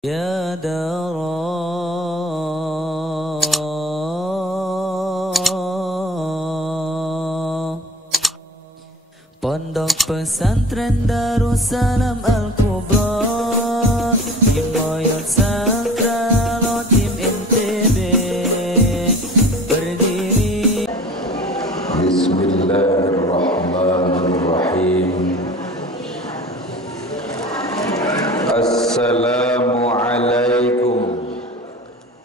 Ya dara Pondok Pesantren Darussalam Al-Kubra Himmayat Sakral Tim NTB berdiri. Bismillahirrahmanirrahim. Assalamualaikum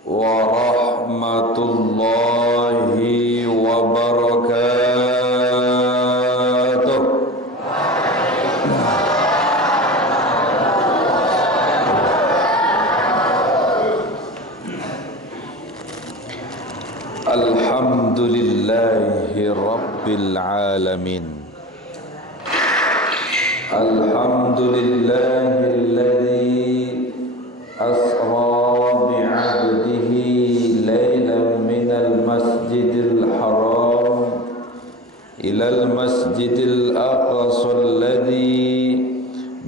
warahmatullahi wabarakatuh. Alhamdulillahi rabbil alamin. Alhamdulillahilladzi asra bi'abdihi laylan minal masjidil haram ilal masjidil aqsa alladzi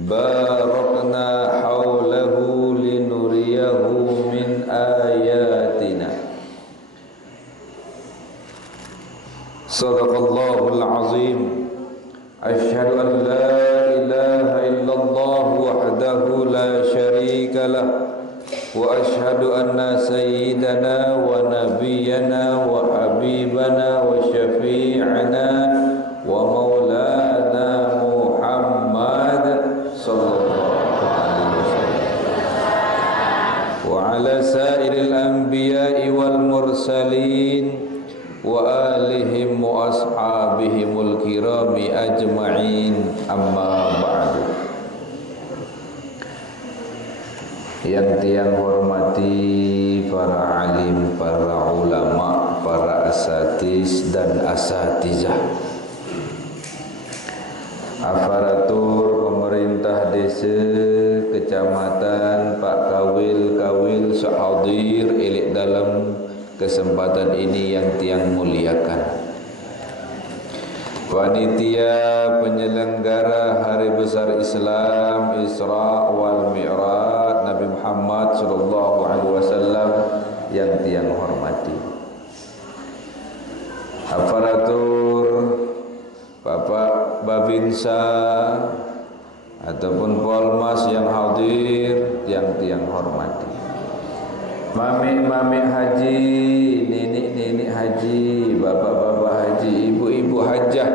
barakna hawlahu linuriyahu min ayatina. Sadaqallahul azim. Asyhadu an la ilaha illallah wahdahu la syarika lah wa asyhadu anna sayyidana wa nabiyyana wa habibana wa syafi'ana wa maulana Muhammad sallallahu alaihi wasallam wa ala sairil anbiya'i wal mursalin wa alihim wa ashabihimul kirami ajma'in, amma ba'du. Yang tiang hormati para alim, para ulama, para asatis dan asatizah, aparatur pemerintah desa, kecamatan, Pak Kawil sehadir ilik dalam kesempatan ini yang tiang muliakan. Panitia penyelenggara Hari Besar Islam Isra wal Mi'raj Nabi Muhammad sallallahu alaihi wasallam yang tiang hormati. Aparatur Bapak Babinsa ataupun Polmas yang hadir yang tiang hormati. Mami haji, nenek haji, bapak haji, ibu hajah,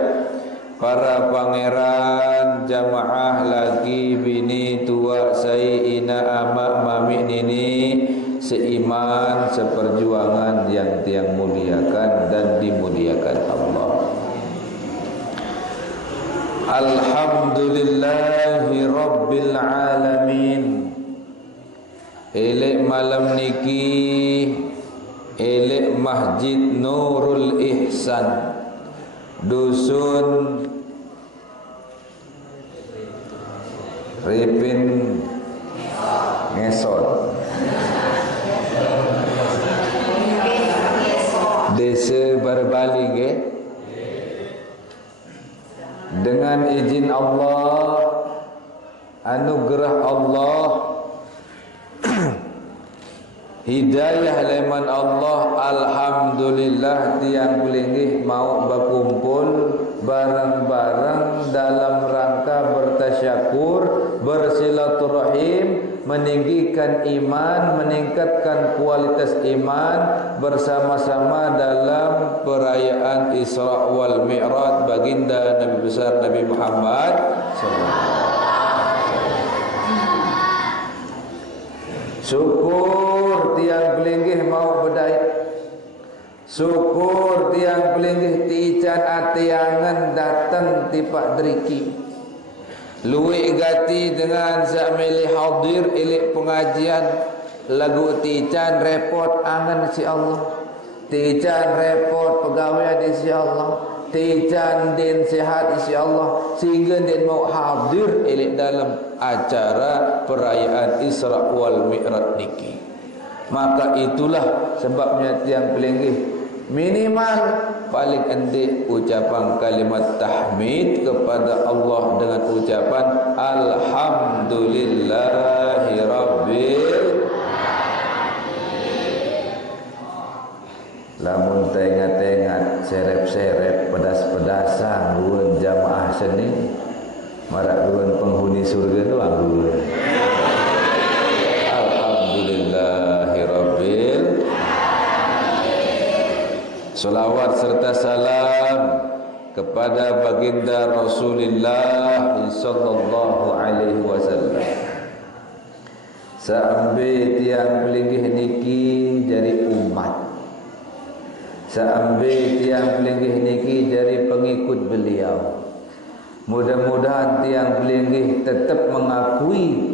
para pangeran, jamaah laki, bini, tua, sayyina, amak, mami, nini, seiman, seperjuangan yang tiang muliakan dan dimuliakan Allah. Alhamdulillahi rabbil alamin. Elek malam niki elek Masjid Nurul Ihsan Dusun Ripin Ngesot Desa Barbali ke? Dengan izin Allah, anugerah Allah, hidayah leman Allah, alhamdulillah tiang kulinggih mau berkumpul bareng-bareng dalam rangka bertasyakur, bersilaturahim, meninggikan iman, meningkatkan kualitas iman bersama-sama dalam perayaan Isra wal Mi'raj baginda Nabi besar Nabi Muhammad sallallahu. Syukur tiang pelinggih mau berdaya. Syukur tiang pelinggih tiican atiangan datang tipak deriki. Luwik gati dengan sakmili hadir ilik pengajian lagu tiican repot angan si Allah. Tiican repot pegawai di si Allah. Tiican din sihat isi Allah sehingga din mau hadir ilik dalam acara perayaan Isra wal Mi'raj niki. Maka itulah sebabnya tiang pelinggih minimal paling endek ucapan kalimat tahmid kepada Allah dengan ucapan alhamdulillahi rabbil. Lamun tengah-tengah serep-serep pedas-pedasan ruan jamaah seni marak ruan penghuni surga doang ruan. Alhamdulillahi rabbil. Salawat serta salam kepada baginda Rasulullah sallallahu alaihi wasallam. Sampai tiang pelinggih niki jadi umat. Sampai tiang pelinggih niki jadi pengikut beliau. Mudah-mudahan tiang pelinggih tetap mengakui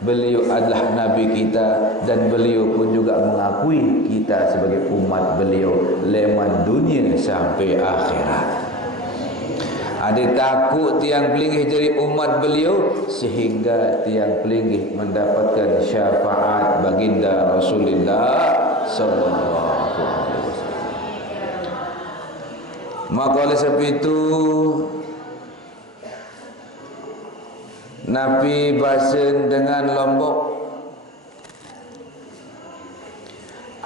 beliau adalah Nabi kita dan beliau pun juga mengakui kita sebagai umat beliau leman dunia sampai akhirat. Ada takut tiang pelinggih jadi umat beliau sehingga tiang pelinggih mendapatkan syafaat baginda Rasulullah sallallahu alaihi wasallam. Maka oleh sebab itu Nabi basen dengan lombok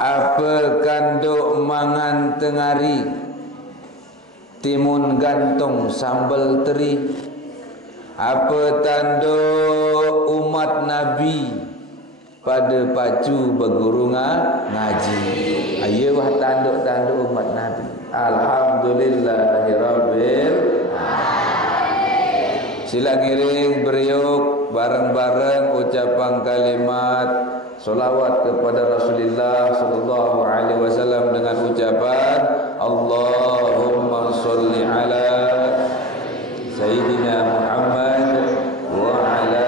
apa kanduk mangan tengari timun gantung sambal teri apa tanduk umat Nabi pada pacu berguru ngaji. Ayo wah tanduk-tanduk umat Nabi. Alhamdulillahirabbil. Sila ngiring beriuk bareng-bareng ucapan kalimat solawat kepada Rasulullah sallallahu alaihi wasallam dengan ucapan Allahumma sholli ala Sayyidina Muhammad wa ala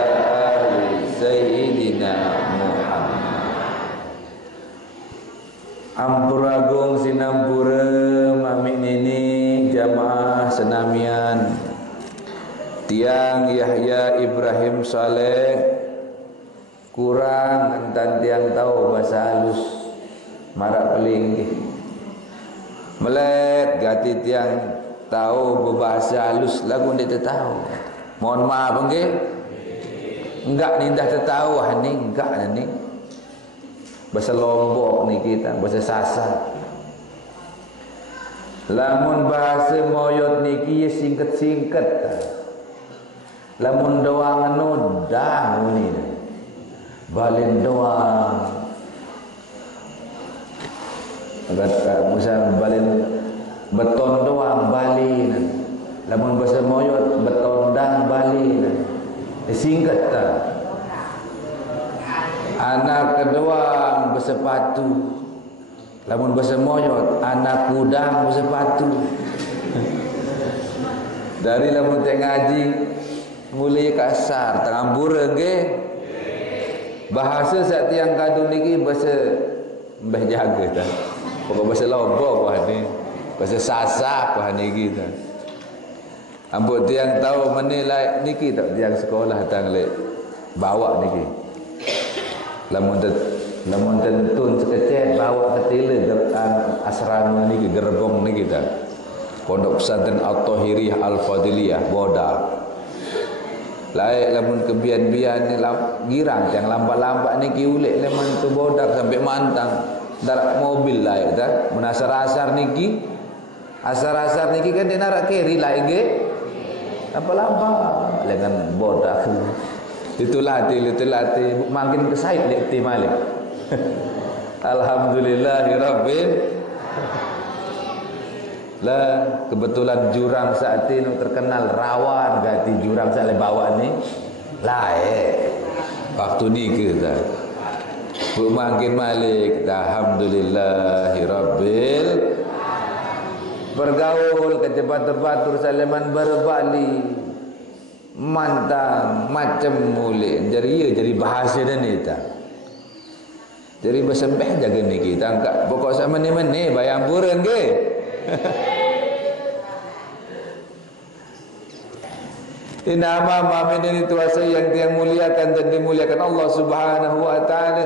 ali Sayyidina Muhammad. Ampuragung sinampura mami nini jamaah senamian tiang Yahya Ibrahim Saleh kurang entan tiang tahu bahasa halus marak pelinggih melet gati tiang tahu berbahasa halus lagu dia tahu. Mohon maaf nggih. Enggak ni dah tahu ni enggak ni. Bahasa Lombok ni kita, bahasa Sasak. Lamun bahasa moyot niki singkat-singkat. Lamun doang anu dah ni. Balin doang. Agak misal balin beton doang balin. Lamun bahasa moyot beton dah balin. Singkat tak. Anak kedua bersepatu. Lamun bahasa moyot anak kudang bersepatu. Dari lamun tengah ngaji mulai kasar tangambur nggih. Bahasa sak tiang kadu niki bahasa mbah jaga ta. Pokok bahasa Lombok wah ni. Bahasa Sasak wah niki ta. Ambok tiang tahu menilai niki tak tiang sekolah tang lek bawa niki. Lamun tentun sekecil bawa ketile asrama niki gerbong niki ta. Pondok pesantren At-Tahiriyah Al-Fadiliyah Boda. Laik lamun kebian-bian ni girang yang lambat-lambat ni kiulek leman tu bodak sampai mantang darat mobil laik dah mun asar-asar niki asar-asar niki kan dia narak keri laik ge apa lambat dengan bodak itu latih makin kesaid lek ti malik. Alhamdulillahirabbil. Lah kebetulan jurang saat ini terkenal rawan gati jurang saya bawa ni laik waktu ni kita makin malik. Alhamdulillahirabbil. Bergaul ke tempat-tempat Saleman berbali mantang macam mulai jadi bahasa dan kita jadi bersembah jaga ni kita angkat pokok sama ni mana bayang buran ke. Nama mamin ini tuasa yang tiang muliakan dan dimuliakan Allah Subhanahu wa taala.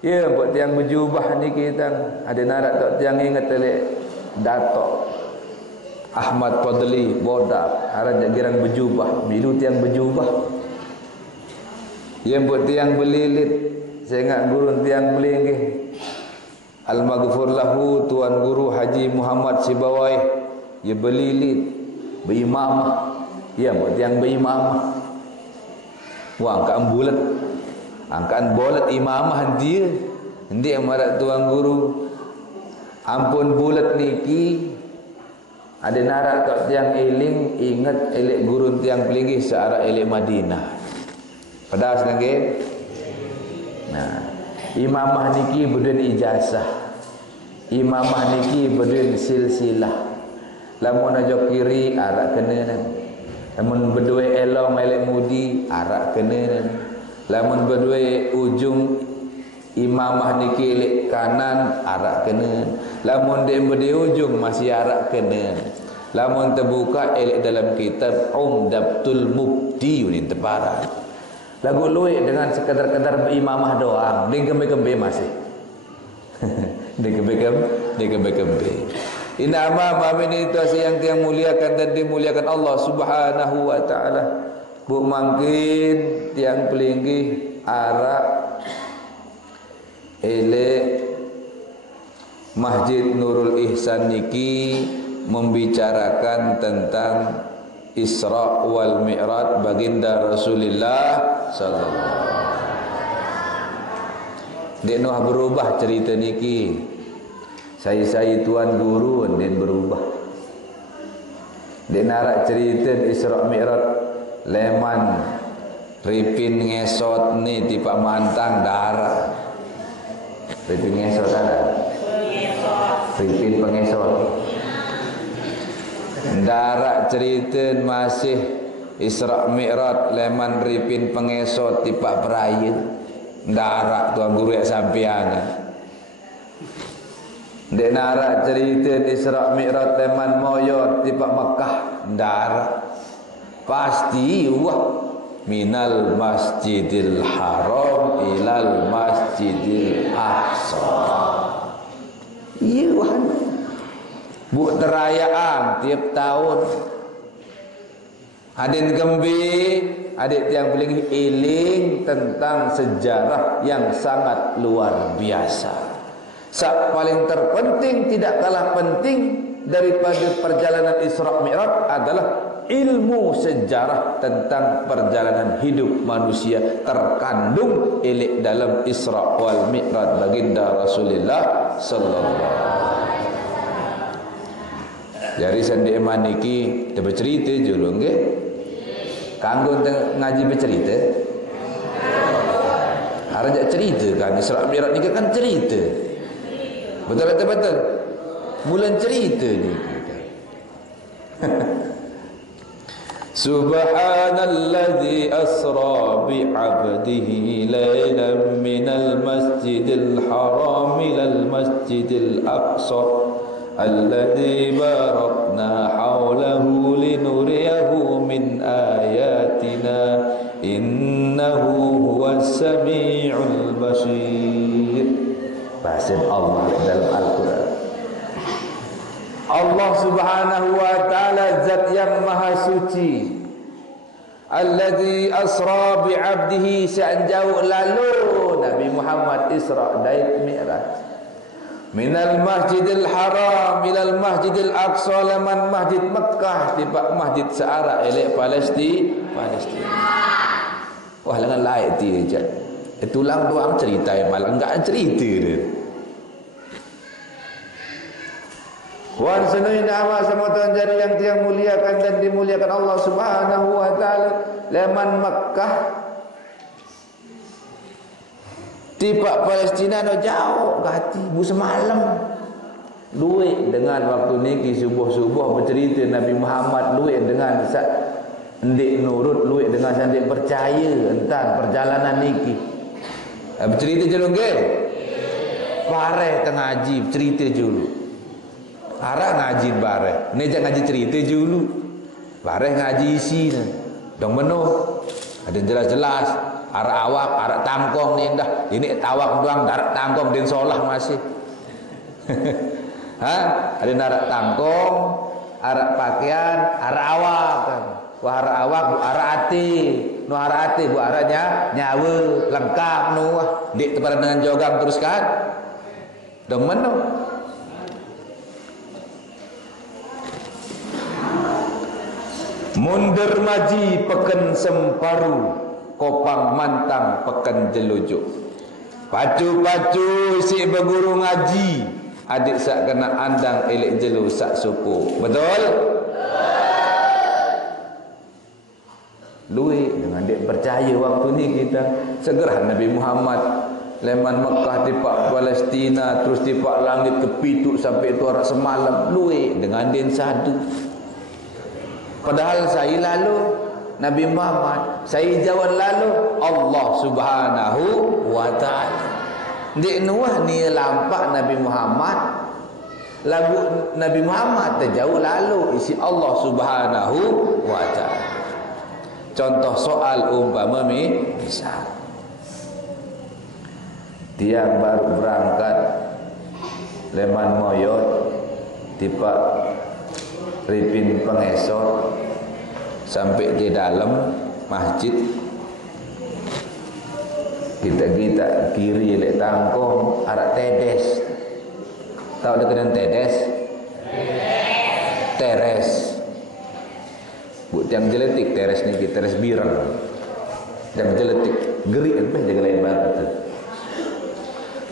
Ya buat tiang berjubah ni kita ada narak tak tiang ingat tadi Datuk Ahmad Fadli bodak arah jagiran berjubah, bilu tiang berjubah. Yang buat tiang belilit, saya ingat guru tiang belinggih. Al-maghfur lahu Tuan Guru Haji Muhammad Sibawai, dia belilit, berimamah. Ya buat tiang berimamah. Wah, angkaan bulat. Angkaan bolat imamah dia. Dia marak Tuan Guru. Ampun bulat niki ada narak kat tiang eling ingat elek gurun tiang pelinggih searah elek Madinah. Pedas lagi. Nah, imamah niki berduen ijazah. Imamah niki berduen silsilah. Lamun aja kiri arak kena. Lamun berdua elong elek mudi arak kena. Lamun berdua ujung imamah niki elek kanan arak kena. Lamun dia berde ujung masih arak kena. Lamun terbuka elek dalam kitab Umdatul Mubdi ni terparah. Lagu luik dengan sekadar-kadar berimamah doang, dia gembe-gembe masih. Dia gembe-gembe. Inna amma ini itu yang tiang muliakan dan dimuliakan Allah Subhanahu wa taala. Bu mangkin tiang pelinggih arak elek Masjid Nurul Ihsan niki membicarakan tentang Isra wal Mi'raj baginda Rasulullah sallallahu alaihi wasallam. Dia noh berubah cerita niki. Saya Tuan Guru dia berubah. Dia narak cerita Isra Mi'raj leman ripin ngesot ni tipak mantang darah. Ripin ngesot ada. Ripin pengesot. Darak cerita masih Isra Mi'raj leman ripin pengesot tipak peraya. Darak Tuan Guru yang sampiangan. Dek narak cerita Isra Mi'raj leman moyot tipak Mekah. Darak pasti wah minal masjidil haram ilal masjidil aqsa. Iya wah. Buat terayaan tiap tahun. Adin gembi, adik yang paling iling tentang sejarah yang sangat luar biasa. Sak paling terpenting tidak kalah penting daripada perjalanan Isra Mi'raj adalah ilmu sejarah tentang perjalanan hidup manusia terkandung elok dalam Isra wal Mi'raj baginda Rasulullah sallallahu alaihi wasallam. Jadi sandi eman niki dia bercerita dulu nggih. Kanggo ngaji bercerita. Harap cerita kan Isra Mi'raj niki kan cerita. Betul. Mulan cerita ni. Subhanalladzi asra bi'abdihi laylan minal masjidil haram ilal masjidil aqsa alladzi barakna hawlahu linuriyahu min ayatina innahu huwas sami'ul basir. Bahasa Allah dalam Al-Quran. Allah Subhanahu wa taala zat yang maha suci. Alladzi asra bi 'abdihi sanjau lalu Nabi Muhammad Isra dan Mi'raj. Minal Masjidil Haram ilal Masjidil Aqsa laman Masjid Mekah tiba Masjid searah elek Palestina. Wah dengan lain dia je. Tulang tuang cerita malah enggak cerita dia. Wan senui nama sama Tuhan jadi yang tiang muliakan dan dimuliakan Allah Subhanahu wa taala leman Mekah tiba Palestina no jauh gati bu semalam duit dengan waktu niki subuh-subuh bercerita Nabi Muhammad duit dengan ndik nurut duit dengan sandik percaya tentang perjalanan niki bercerita dulu ke bareh tengah ngaji cerita dulu arah ngaji bareh ni jangan ngaji cerita dulu bareh ngaji isi dong menuh ada jelas-jelas arah awak arah tangkong ni dah ini tawak doang darat tangkong dan solah masih Ada narak tangkong, arak pakaian, arak awak kan. Wah arak awak bu arak hati. Nu arak hati bu araknya nyawa lengkap nu wah. Dik tepadan dengan jogang teruskan. Demen nu. Mundur maji peken semparu, kopang mantang peken jelujuk. Pacu-pacu si berguru ngaji, adik sak kena andang elek jelu sak suku. Betul? Lui dengan dia percaya waktu ni kita segera Nabi Muhammad leman Mekah tipak Palestina terus tipak langit kepituk sampai tu orang semalam. Lui dengan dia sadu. Padahal saya lalu Nabi Muhammad, saya jawab lalu Allah Subhanahu wa taala. Dik nuah ni lampak Nabi Muhammad. Lagu Nabi Muhammad terjauh lalu isi Allah Subhanahu wa taala. Contoh soal umpama misal tiang baru berangkat leman moyot tipak ripin pengesot sampai di dalam masjid kita kiri lek tangkong arak tedes. Tahu ada kenan tedes? Teres. Bu tiang jeletik teres ni teres birang. Tiang jeletik geri apa jaga lain banget tu.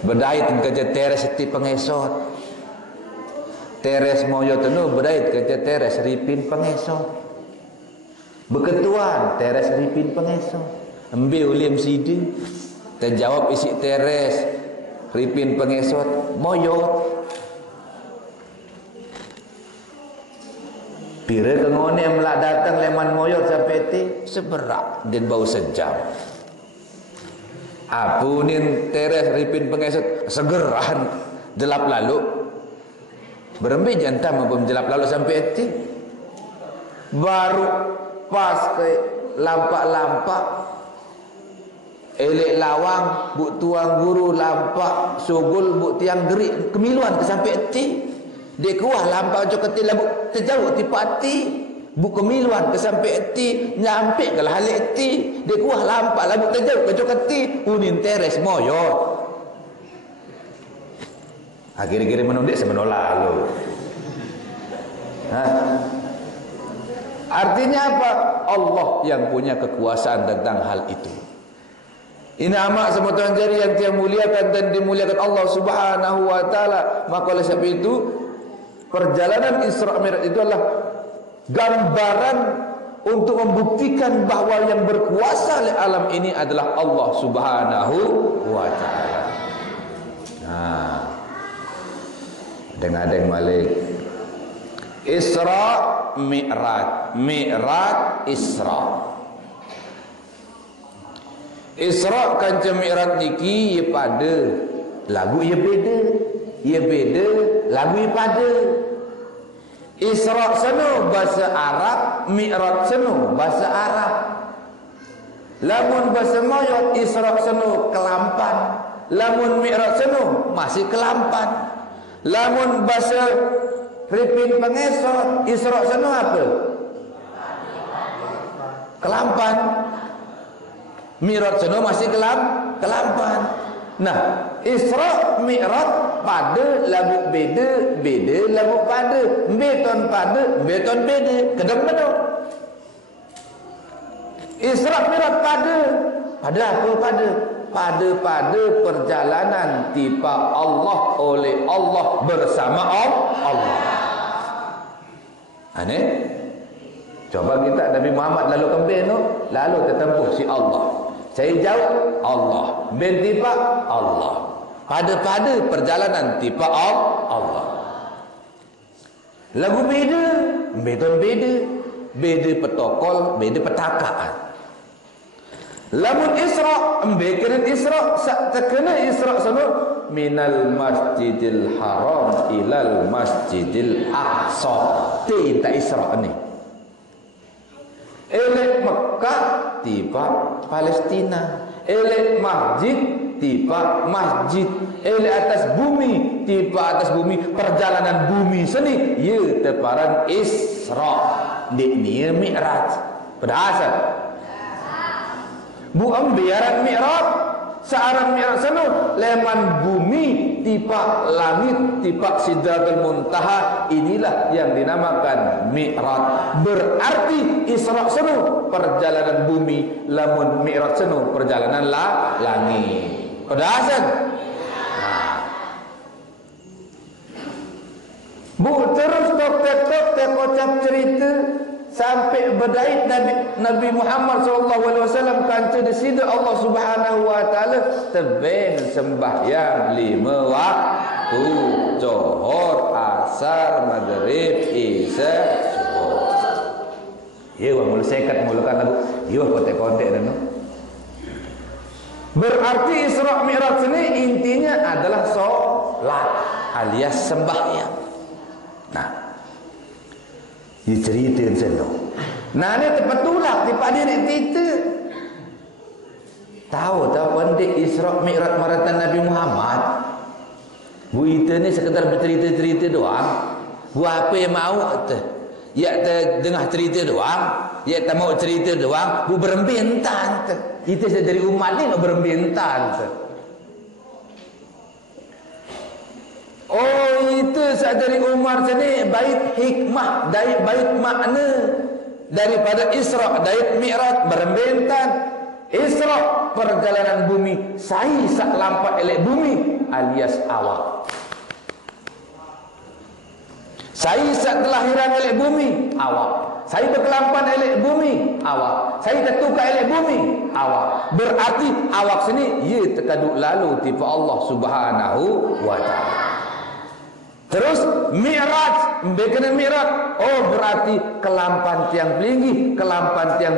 Berdait kerja teres ti pengesot. Teres moyo tenu berdait kerja teres ripin pengesot. Beketuan teres ripin pengesot. Ambil ulim sidi terjawab isi teres ripin pengesot moyot. Pira kengone melak datang leman moyot sampai ti seberak dan bau sejam. Apunin teres ripin pengesot segerahan jelap lalu. Berembi jantan maupun jelap lalu sampai ti baru pas ke lampak-lampak elek lawang buk tuang guru lampak sugul buk tiang gerik kemiluan ke sampai ti dia kuah lampak jo ketil buk terjauh ti pati buk kemiluan ke sampai ti nyampe ke halik ti dia kuah lampak lah buk terjauh ke jo ketil unin teres moyot. Akhir-akhir menundik semenolak lalu. Artinya apa? Allah yang punya kekuasaan tentang hal itu. Ini amak semua tuan jari yang dia muliakan dan dimuliakan Allah Subhanahu wa taala. Maka oleh sebab itu perjalanan Isra Mi'raj itu adalah gambaran untuk membuktikan bahawa yang berkuasa di alam ini adalah Allah Subhanahu wa taala. Nah, dengar malik Isra Mi'raj, Mi'raj Isra. Isra kanca Mi'raj niki ye pada lagu ye beda. Ye beda lagu ye pada. Isra seno bahasa Arab, Mi'raj seno bahasa Arab. Lamun bahasa moyot Isra seno kelampan, lamun Mi'raj seno masih kelampan. Lamun bahasa ripin pengesot Isra seno apa? Kelampan. Mi'raj seno masih kelampan. Nah, Isra Mi'raj pada lagu beda, beda lagu pada, beton pada, beton beda. Kedem mana? Isra Mi'raj pada apa pada? Pada perjalanan tiba Allah oleh Allah bersama Allah. Aneh. Coba kita Nabi Muhammad lalu kembali no, lalu tertempuh si Allah. Saya jauh Allah, ben tiba Allah. Pada perjalanan tiba Allah. Lagu beda, beton beda, beda protokol, beda petakaan. Lamun Isra, ambekirin Isra, terkena Isra sana minal masjidil haram ilal masjidil aqsa. Tinta Isra ni. Elek Mekah tiba Palestina. Elek masjid tiba masjid. Di atas bumi, tiba atas bumi, perjalanan bumi seni ye teparan Isra ni Mi'raj. Pada asal bu ambiaran Mi'raj searan Mi'raj sanu leman bumi tiba langit tiba Sidratul Muntaha, inilah yang dinamakan Mi'raj. Berarti Isra sanu perjalanan bumi, lamun Mi'raj sanu perjalanan langit. Pada asal bu terus tok kocap cerita sampai berdait Nabi Muhammad SAW kanca disida Allah Subhanahu wa taala tebeng sembahyang 5 waktu, Zuhur, Asar, Maghrib, Isya, Subuh. Ya wah mula sekat mulakan lagu. Ya kotek-kotek dan berarti Isra Mi'raj ini intinya adalah salat alias sembahyang. Nah, dia cerita macam. Nah, ni tepat tulak tiap diri kita. Tahu pandai Isra Mi'raj maratan Nabi Muhammad. Bu kita ni sekedar bercerita-cerita doang. Bu apa yang mau tu? Ya dengar cerita doang. Ya tak mau cerita doang. Bu berembentan tu. Kita dari umat ni nak berembentan tu. Oh itu dari Umar sini bait hikmah, bait makna daripada Isra, bait Mi'raj berembentan. Isra perjalanan bumi, saya sak lampat elek bumi alias awak. Saya sak kelahiran elek bumi awak. Saya berkelampan elek bumi awak. Saya tertukar elek bumi awak. Berarti awak sini ye terkaduk lalu tipe Allah Subhanahu wa taala. Terus Mi'raj, bekena Mi'raj. Oh berarti kelampan tiang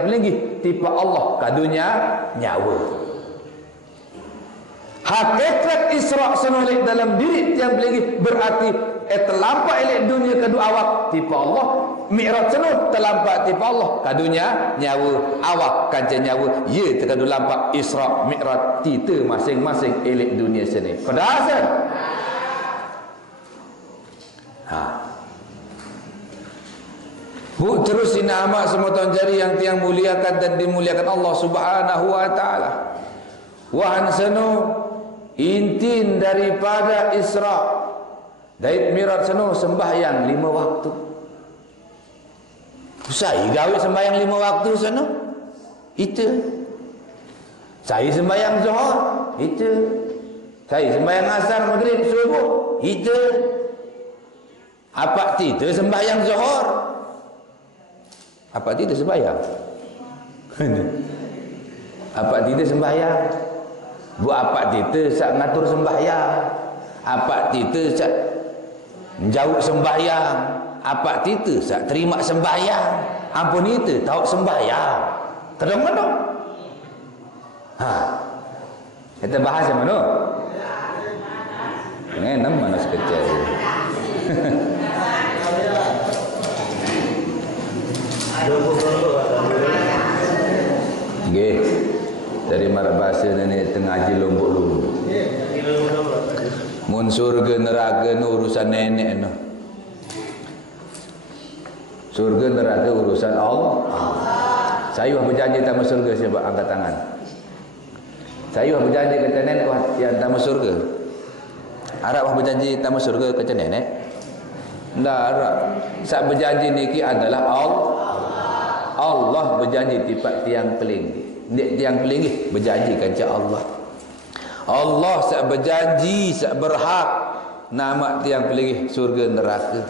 pelinggi tipe Allah kadunya nyawa. Hakikat Isra senolek dalam diri tiang pelinggi berarti terlampak elek dunia kadu awak tipe Allah. Mi'raj senu terlampak tipe Allah kadunya nyawa. Awak kanca nyawa ye terkadu lampak Isra Mi'raj kita masing-masing elek dunia seni. Pada asal bu terus ini amak semua tuan jari yang tiang muliakan dan dimuliakan Allah Subhanahu wa taala. Wahan senu intin daripada Isra dait Mi'raj senu sembahyang 5 waktu. Saya gawe sembahyang 5 waktu senu. Itu. Saya sembahyang Zuhur, itu. Saya sembahyang Asar, Maghrib, Subuh, itu. Apa tidak sembahyang Zuhur? Apa tidak sembahyang? Apa tidak sembahyang? Bu apa tidak sak ngatur sembahyang? Apa tidak sak menjauh sembahyang? Apa tidak sak terima sembahyang? Ampun itu tahu sembahyang. Terang mana? Kita bahas yang mana? Ngenam mana sekecil. Nggih. Dari marah bahasa nenek tengah haji lombok-lombok. Mun surga neraka nu urusan nenek no. Surga neraka urusan Allah. Saya berjanji tak masuk surga, siapa angkat tangan. Saya berjanji kata nenek yang tak masuk surga. Arab berjanji tak masuk surga kata nenek. Ndak Arab. Sak berjanji niki adalah Allah berjanji tiap tiang pelinggi. Dek tiang pelinggi berjanji kata Allah. Allah sak berjanji sak berhak nama tiang pelinggi surga neraka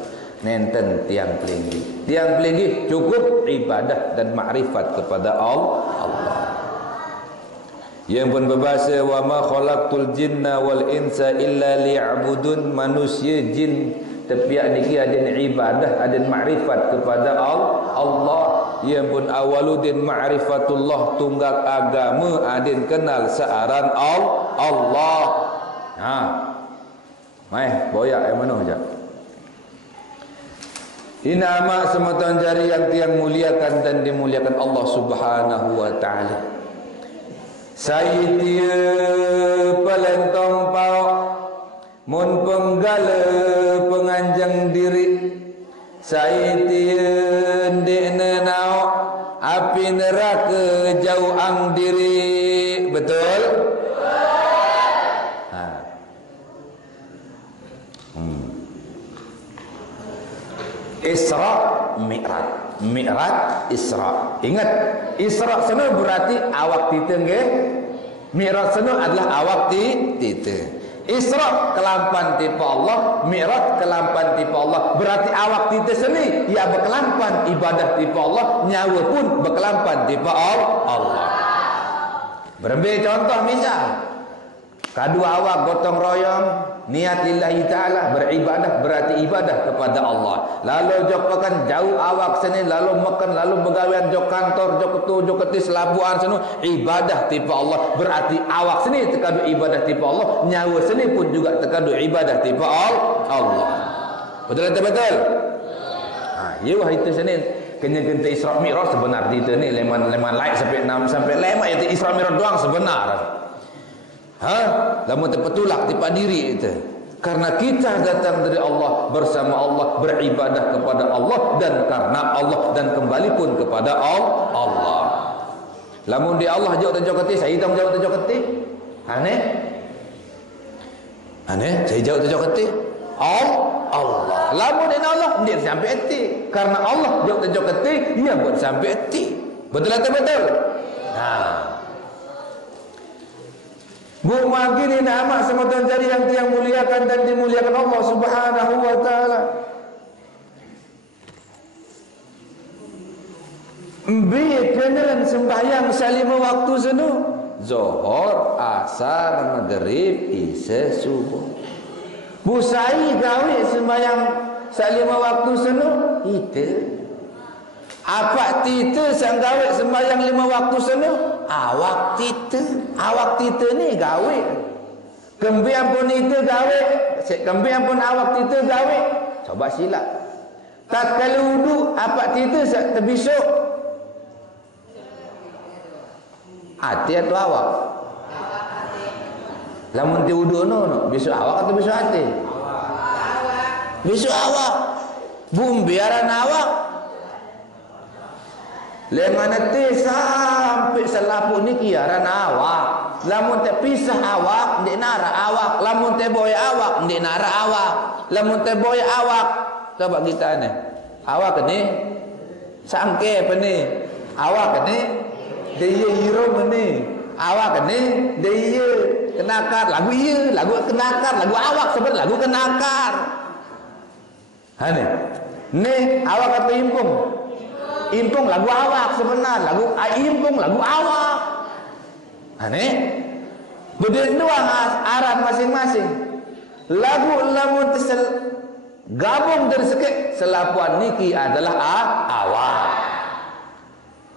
nenten tiang pelinggi. Tiang pelinggi cukup ibadah dan makrifat kepada Allah. Yang pun berbahasa wa ma khalaqtul jinna wal insa illa liya'budun, manusia jin tepiak niki ada ibadah ada makrifat kepada Allah. Yang pun awaludin ma'rifatullah tunggak agama adin kenal searan Allah. Mai boyak yang mana aja. Ini amak sematan jari yang tiang muliakan dan dimuliakan Allah Subhanahu wa taala. Saya dia pelentong pau mun penggala penganjang diri. Saya dia ndekna nau api neraka jauh ang diri. Betul? Ha. Isra Mi'raj. Mi'raj Isra. Ingat, Isra sana berarti awak kita nggih. Mi'raj sana adalah awak kita. Isra kelampan tipe Allah, Mi'raj kelampan tipe Allah. Berarti awak kita seni ya berkelampan ibadah tipe Allah, nyawa pun berkelampan tipe Allah. Berambil contoh misal, kedua awak gotong royong niat lillahi ta'ala beribadah, berarti ibadah kepada Allah. Lalu jokakan jauh awak sini, lalu makan, lalu begawian jok kantor, jok ketu, jok ketis, labuan sini, ibadah tipe Allah. Berarti awak sini terkadu ibadah tipe Allah, nyawa sini pun juga terkadu ibadah tipe Allah. Betul tak betul? Ya wahai itu sini kena kenta Isra Mi'raj sebenar kita ni leman lain sampai 6 sampai 5 itu Isra Mi'raj doang sebenar. Lama terpetulak tipa diri itu. Karena kita datang dari Allah, bersama Allah, beribadah kepada Allah, dan karena Allah, dan kembali pun kepada Allah. Lamun di Allah jauh tajauh keti, saya hitam jauh tajauh keti. Aneh? Saya jauh tajauh keti. Allah. Lamun di Allah dia sampai hati. Karena Allah jauh tajauh keti, ia buat sampai hati. Betul atau betul? Mungkin ini nama semua jari yang muliakan dan dimuliakan Allah Subhanahu wa taala. Biarkan sembahyang salima waktu senu, Zuhur, Asar, Maghrib, Isya, Subuh. Busai gawe sembahyang salima waktu senu itu. Apa tita sang gawe sembahyang 5 waktu senu? Awak tita ni gawe. Kembian pun itu gawe, kembian pun awak tita gawe. Coba silap. Tak kalau wudu apa tita terbisuk? Hati atau awak? Lamun ti wudu no, bisuk awak atau bisuk hati? Bisuk awak. Biaran awak. Lemana te sampai selaput ni kiaran awak. Lamun te pisah awak, ndik nara awak. Lamun te boy awak, ndik nara awak. Lamun te boy awak, coba kita ni. Awak ni sangke apa ni? Awak ni dia hero ni. Awak ni dia kenakar lagu iya, lagu kenakar, lagu awak sebenarnya lagu kenakar. Ni awak apa impung? Impung lagu awak sebenar, lagu impung lagu awak. Berdua arah masing-masing. Lagu lamun tersel gabung dari sekit selapuan niki adalah awak.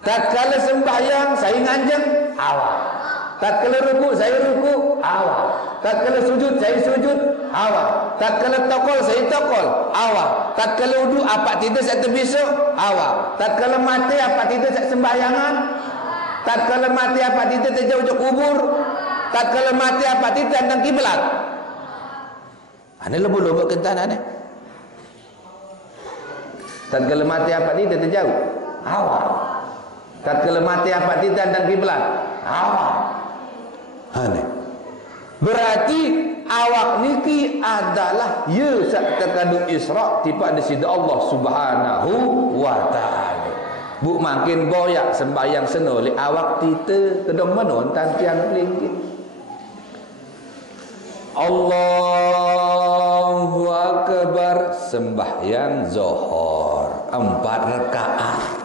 Tatkala sembahyang saya nganjeng awak. Tatkala ruku saya ruku awak. Tatkala sujud saya sujud awak. Tatkala tokol saya tokol awak. Tatkala wudu apa tidak saya terbisuk awak. Tatkala mati apa tidak saya sembayangan. Tatkala mati apa tidak terjauh kubur. Tatkala mati apa tidak tentang kiblat. Ane lobo-lobo kentan ane. Tatkala mati apa tidak terjauh awak. Tatkala mati apa tidak tentang kiblat awak. Berarti awak niki adalah ya sak terkandung Isra tiba di sida Allah Subhanahu wa taala. Bu makin boyak sembahyang senoli awak tita kedong menon tantian linggit. Allahu akbar sembahyang zuhur 4 rakaat.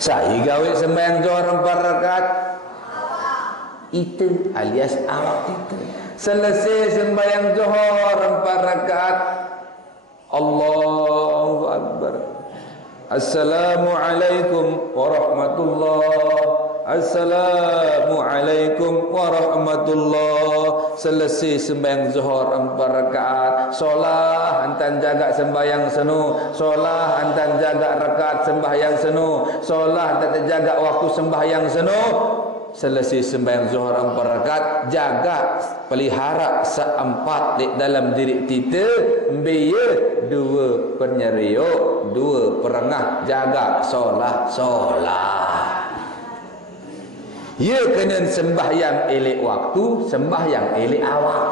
Saya gawe sembahyang zuhur 4 rakaat. Itu alias awak itu. Selesai sembahyang zuhur 4 rakaat, Allahu akbar. Assalamualaikum warahmatullahi. Assalamualaikum warahmatullahi. Selesai sembahyang zuhur 4 rakaat, solah antan jaga sembahyang senu, solah antan jaga rakaat sembahyang senu, solah antan jaga waktu sembahyang senu. selesai sembahyang zuhur 4 rakaat, jaga pelihara seempat di dalam diri kita, biya 2 penyeriuk, 2 perengah, jaga solat. Ya kena sembahyang elok waktu, sembahyang elok awak.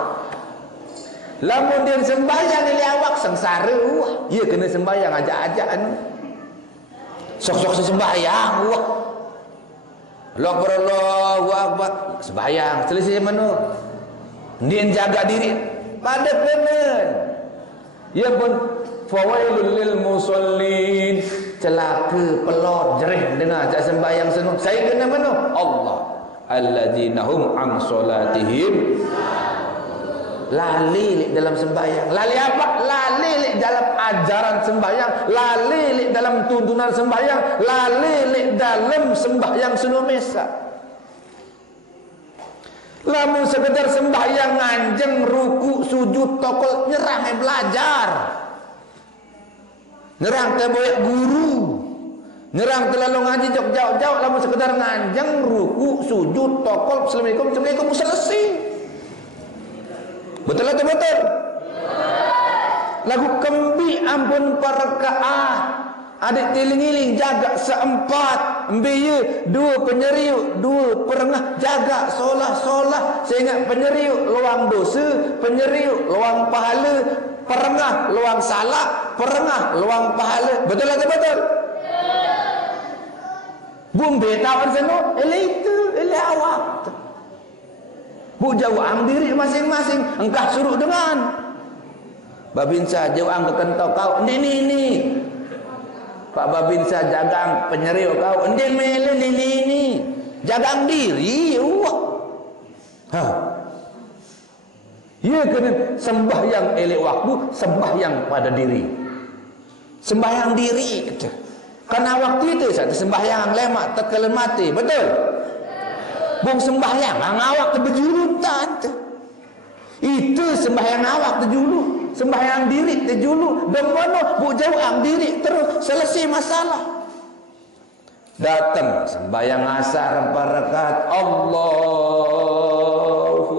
Lamun dia sembahyang elok awak sengsara, ya kena sembahyang ajak-ajak anu. Sok-sok sembahyang, Allahu Akbar, sembahyang selesai mana? Dia jaga diri pada kena. Ya pun fawailul lil musallin, celaka pelot jerih dengar ajak sembahyang senuk. Saya kena mana? Allah alladzina hum an salatihim lali dalam sembahyang. Lali apa? Lali dalam ajaran sembahyang, lali dalam tuntunan sembahyang, lali dalam sembahyang sunumesa. Lamun sekedar sembahyang nganjeng ruku sujud tokol nyerang belajar. Nyerang teboyak guru. Nyerang terlalu ngaji jauh-jauh lamun sekedar nganjeng ruku sujud tokol assalamualaikum selesai. Betul atau betul? Lagu kembi ampun perkaat, adik tiling-iling jaga seempat, biya 2 penyeriuk, 2 perengah, jaga solah. Saya ingat penyeriuk luang dosa, penyeriuk luang pahala, perengah luang salah, perengah luang pahala. Betul atau betul? Bumbe tawan seno, itu awak. Bu jawang diri masing-masing, engkau suruh dengan Babinsa jawang kekentau kau ini Pak Babinsa jagang penyeriuk kau mele ini jagang diri ya kena sembahyang elok waktu, sembahyang pada diri, sembahyang diri karena waktu itu satu sembahyang lemak tekelen mati, betul? Bung sembahyang awak terbejulutan itu sembahyang awak terjulu, sembahyang diri terjulu, dan mana bu jauh diri terus selesai masalah. Datang sembahyang asar 4 rakaat, Allahu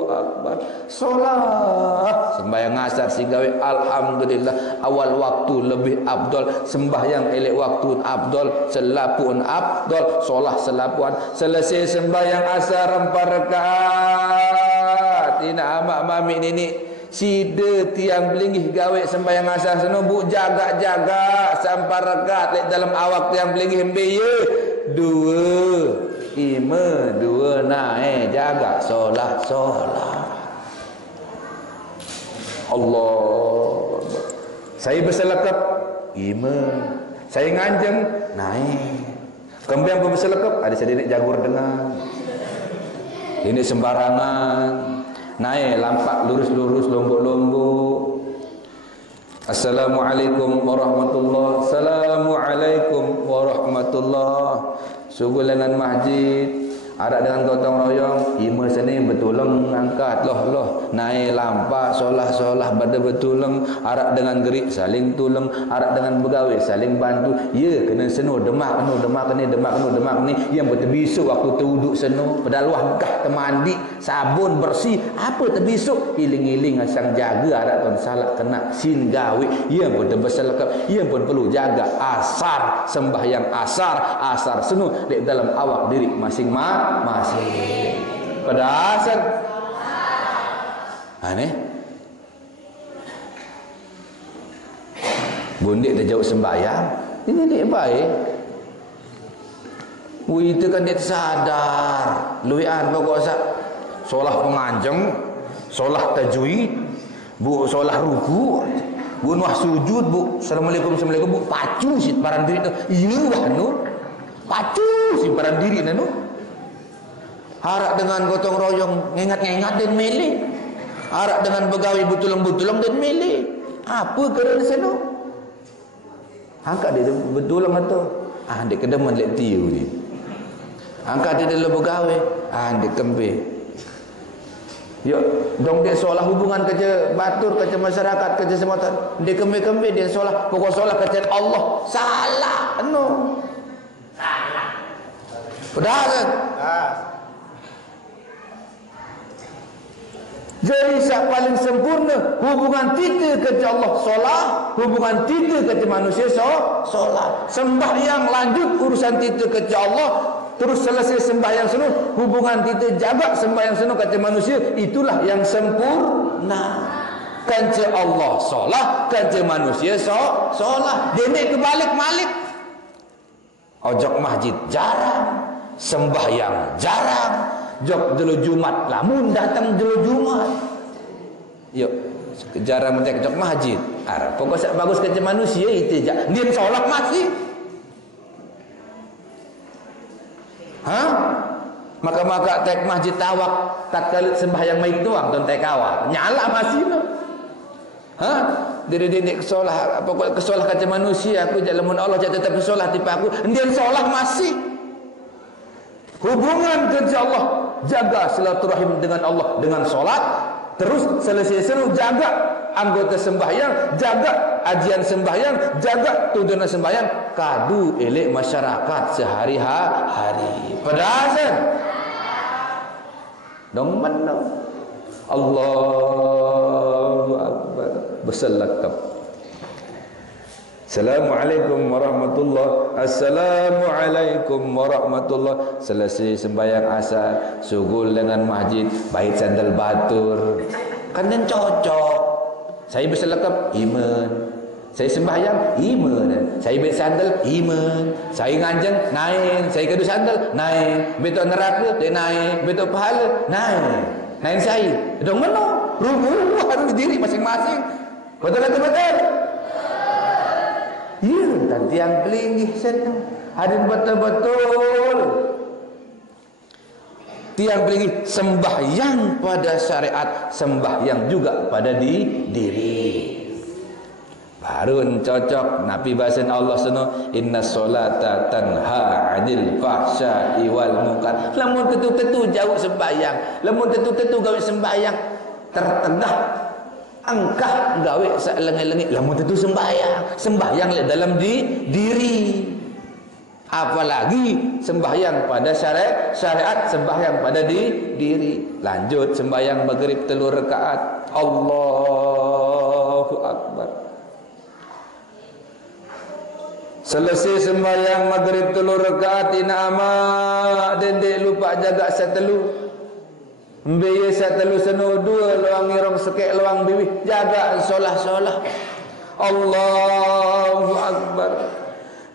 Akbar, solat sembahyang asar sigawe alhamdulillah awal waktu lebih abdol, sembahyang elok waktu abdol, selapun abdol, solah selapuan. Selesai sembahyang asar 4 rakaat, ina amak mami nini sida tiang belinggih gawe sembahyang asar seno bu jaga sampai rakaat dalam awak tiang belinggih biya 2 naik jaga solat Allah. Saya berselekap saya nganjeng naik kembang pun berselekap ada sedikit jagur dengar ini sembarangan naik lampak lurus lombok. Assalamualaikum warahmatullahi. Assalamualaikum warahmatullahi. Sugulangan masjid arak dengan gotong royong ima seni betuleng angkat loh naik lampak solah pada betuleng arak dengan gerik saling tuleng arak dengan pegawai saling bantu. Ya kena seno demak ni yang berbisuk waktu terwuduk seno pedaluah bekah temandi sabun bersih apa terbisuk iling-iling asang jaga arak tuan salah kena sin gawe yang pun terbeselakap yang pun perlu jaga asar sembahyang asar seno di dalam awak diri masing-masing pada asar aneh bundik dia jauh sembahyang ini dia baik itu kan dia sadar luian pokok solah penganjeng solah tajwid bu solah ruku bu nuah sujud bu assalamualaikum bu pacu si paran diri tu iya anu pacu si paran diri nanu harap dengan gotong royong ngengat dan mele harap dengan pegawai butulung dan mele apa kerana sana angkat dia betulang atau dia kedeman lek tiu ni angkat dia dalam pegawai dia kempe yuk dong dia solah hubungan kerja batur kerja masyarakat kerja sematan dia kempe dia solah pokok solah kerja Allah salah salah Jadi yang paling sempurna hubungan kita kepada Allah solat, hubungan kita kepada manusia solat. Sembahyang lanjut urusan kita kepada Allah, terus selesai sembahyang senuh, hubungan kita jaga sembahyang senuh kepada manusia, itulah yang sempurna. Kanca Allah solat, kanca manusia solat. Denek kebalik-malik. Ojok masjid jarang, sembahyang jarang. Jok dulu Jumat, lamun datang dulu Jumat. Yuk, jarang mentek jok masjid. Pokok sak bagus kerja manusia itu je. Dia solat masih. Maka tek masjid tawak, tak kali sembahyang mai tuang ton tek awak. Nyala masih no. Diri-diri kesolah, pokok kesolah kerja manusia aku jalan Allah jadi tetap kesolah tipe aku. Dia solat masih. Hubungan kerja Allah, jaga silaturahim dengan Allah dengan solat, terus selesai seluruh jaga anggota sembahyang, jaga ajian sembahyang, jaga tuntunan sembahyang, kadu elek masyarakat sehari-hari. Pedasan dong mana Allahu Akbar berselakap. Assalamualaikum warahmatullahi. Assalamualaikum warahmatullahi. Selesai sembahyang asar, sugul dengan masjid, bait sandal batur. Kan dan cocok. Saya berselakap iman. Saya sembahyang iman. Saya bait sandal iman. Saya nganjeng naik. Saya kedu sandal naik. Betul neraka dia naik. Betul pahala naik. Naik saya. Dong mana? Rubuh harus diri masing-masing. Betul atau betul? Ya, dan tiang pelinggih senang. Hadir betul-betul. Tiang pelinggih sembahyang pada syariat, sembahyang juga pada diri. Baru cocok Nabi bahasa Allah seno, inna solata tanha 'anil fahsya'i wal munkar. Lamun ketu-ketu jauh sembahyang, lamun ketu-ketu gawe sembahyang tertegah angkah gawe sak lengi-lengi, lamun tentu sembahyang le dalam diri. Apalagi sembahyang pada syariat sembahyang pada diri. Lanjut sembahyang maghrib 3 rakaat. Allahu Akbar. Selesai sembahyang maghrib 3 rakaat ina amak dendek lupa jaga satelu. Mbeye satelu senu dua luang irong sekek luang bibi jaga solah. Allahu Akbar.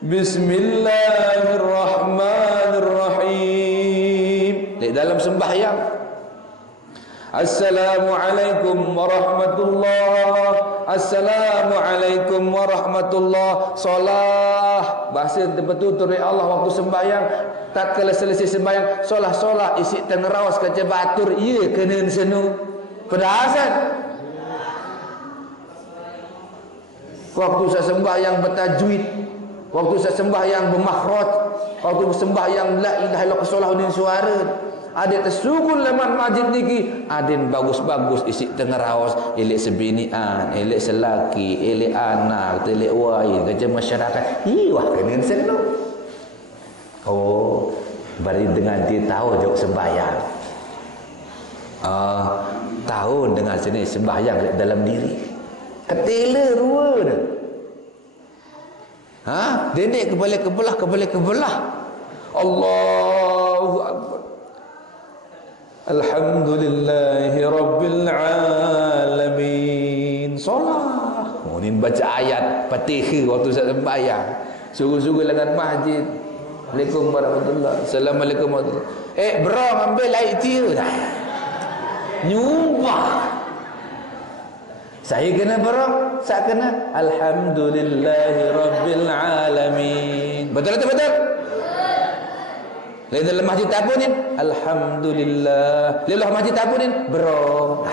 Bismillahirrahmanirrahim. Di dalam sembahyang Assalamualaikum warahmatullahi. Assalamualaikum warahmatullahi. Solah bahasa terbetul ya Allah waktu sembahyang. Tak kala selesai sembahyang solah isi tenerawas kaca batur iya kena senu pedasan. Waktu saya sembahyang bertajwid, waktu saya sembahyang bermakhraj, waktu sembahyang la ilaha illallah kesolah suara. Adik tersugul leman masjid niki, adin bagus-bagus isi tengerawas, elek sebinian, elek selaki, elek anak, elek wai, kerja masyarakat. Wah kena senu. Oh, bari dengan dia tahu jauh sembahyang. Tahu dengan sini sembahyang dalam diri. Ketela rua dah. Dendek kebalik kebelah. Allahu Akbar. Alhamdulillahi Rabbil Alamin. Solah. Ini baca ayat Fatihah waktu saya sembahyang. Suruh-suruh dengan masjid. Assalamualaikum warahmatullahi. Assalamualaikum warahmatullahi. Bro ambil air tiu dah. Nyumpah. Saya kena bro, saya kena Alhamdulillahi Rabbil Alamin. Betul atau betul? Lain dalam masjid tapunin Alhamdulillah. Lilah masjid tapunin bro.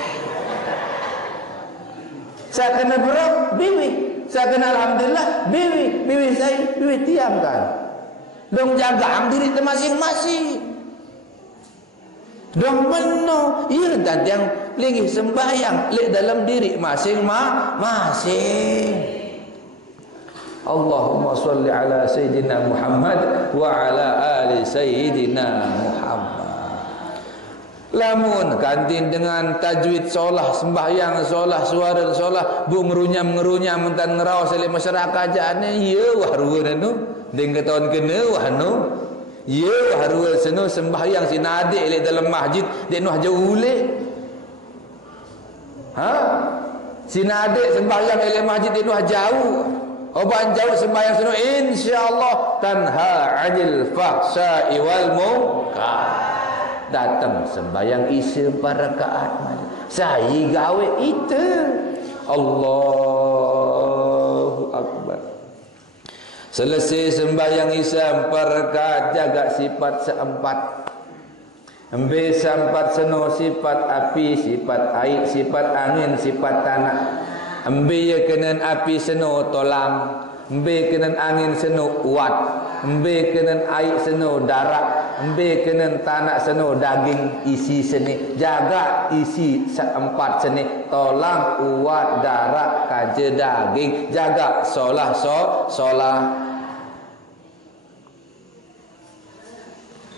Saya kena bro, bibi. Saya kena Alhamdulillah, bibi. Bibi saya, bibi tiam kan. Dong jaga diri masing-masing. Dong meno, iya dan yang lagi sembahyang lek dalam diri masing-masing. Allahumma sholli ala Sayyidina Muhammad wa ala ali Sayyidina Muhammad. Lamun kantin dengan tajwid solah, sembahyang solah, suara solah, bu ngerunyam mentan ngerawas oleh masyarakat jane, ya wahruan anu, deng tahun kena wahnu, ya wahruan seno sembahyang si nadik le dalam masjid, dek noh jauh le. Ha? Si nadik sembahyang le masjid dek noh jauh. Oban jauh sembahyang seno insyaallah tanha 'anil fahsya'i wal munkar. Datang sembahyang isya 4 rakaat saya gawe itu. Allahu Akbar. Selesai sembahyang isya 4 rakaat, jaga sifat seempat. Embe sampat seno sifat api, sifat air, sifat angin, sifat tanah. Embe ya kenan api seno tolang, embe kenan angin seno uat, embe kenan air seno darah, embe kenan tanah seno daging isi seni. Jaga isi seempat seni, tolang, uat, darah, kaje daging. Jaga solah solah.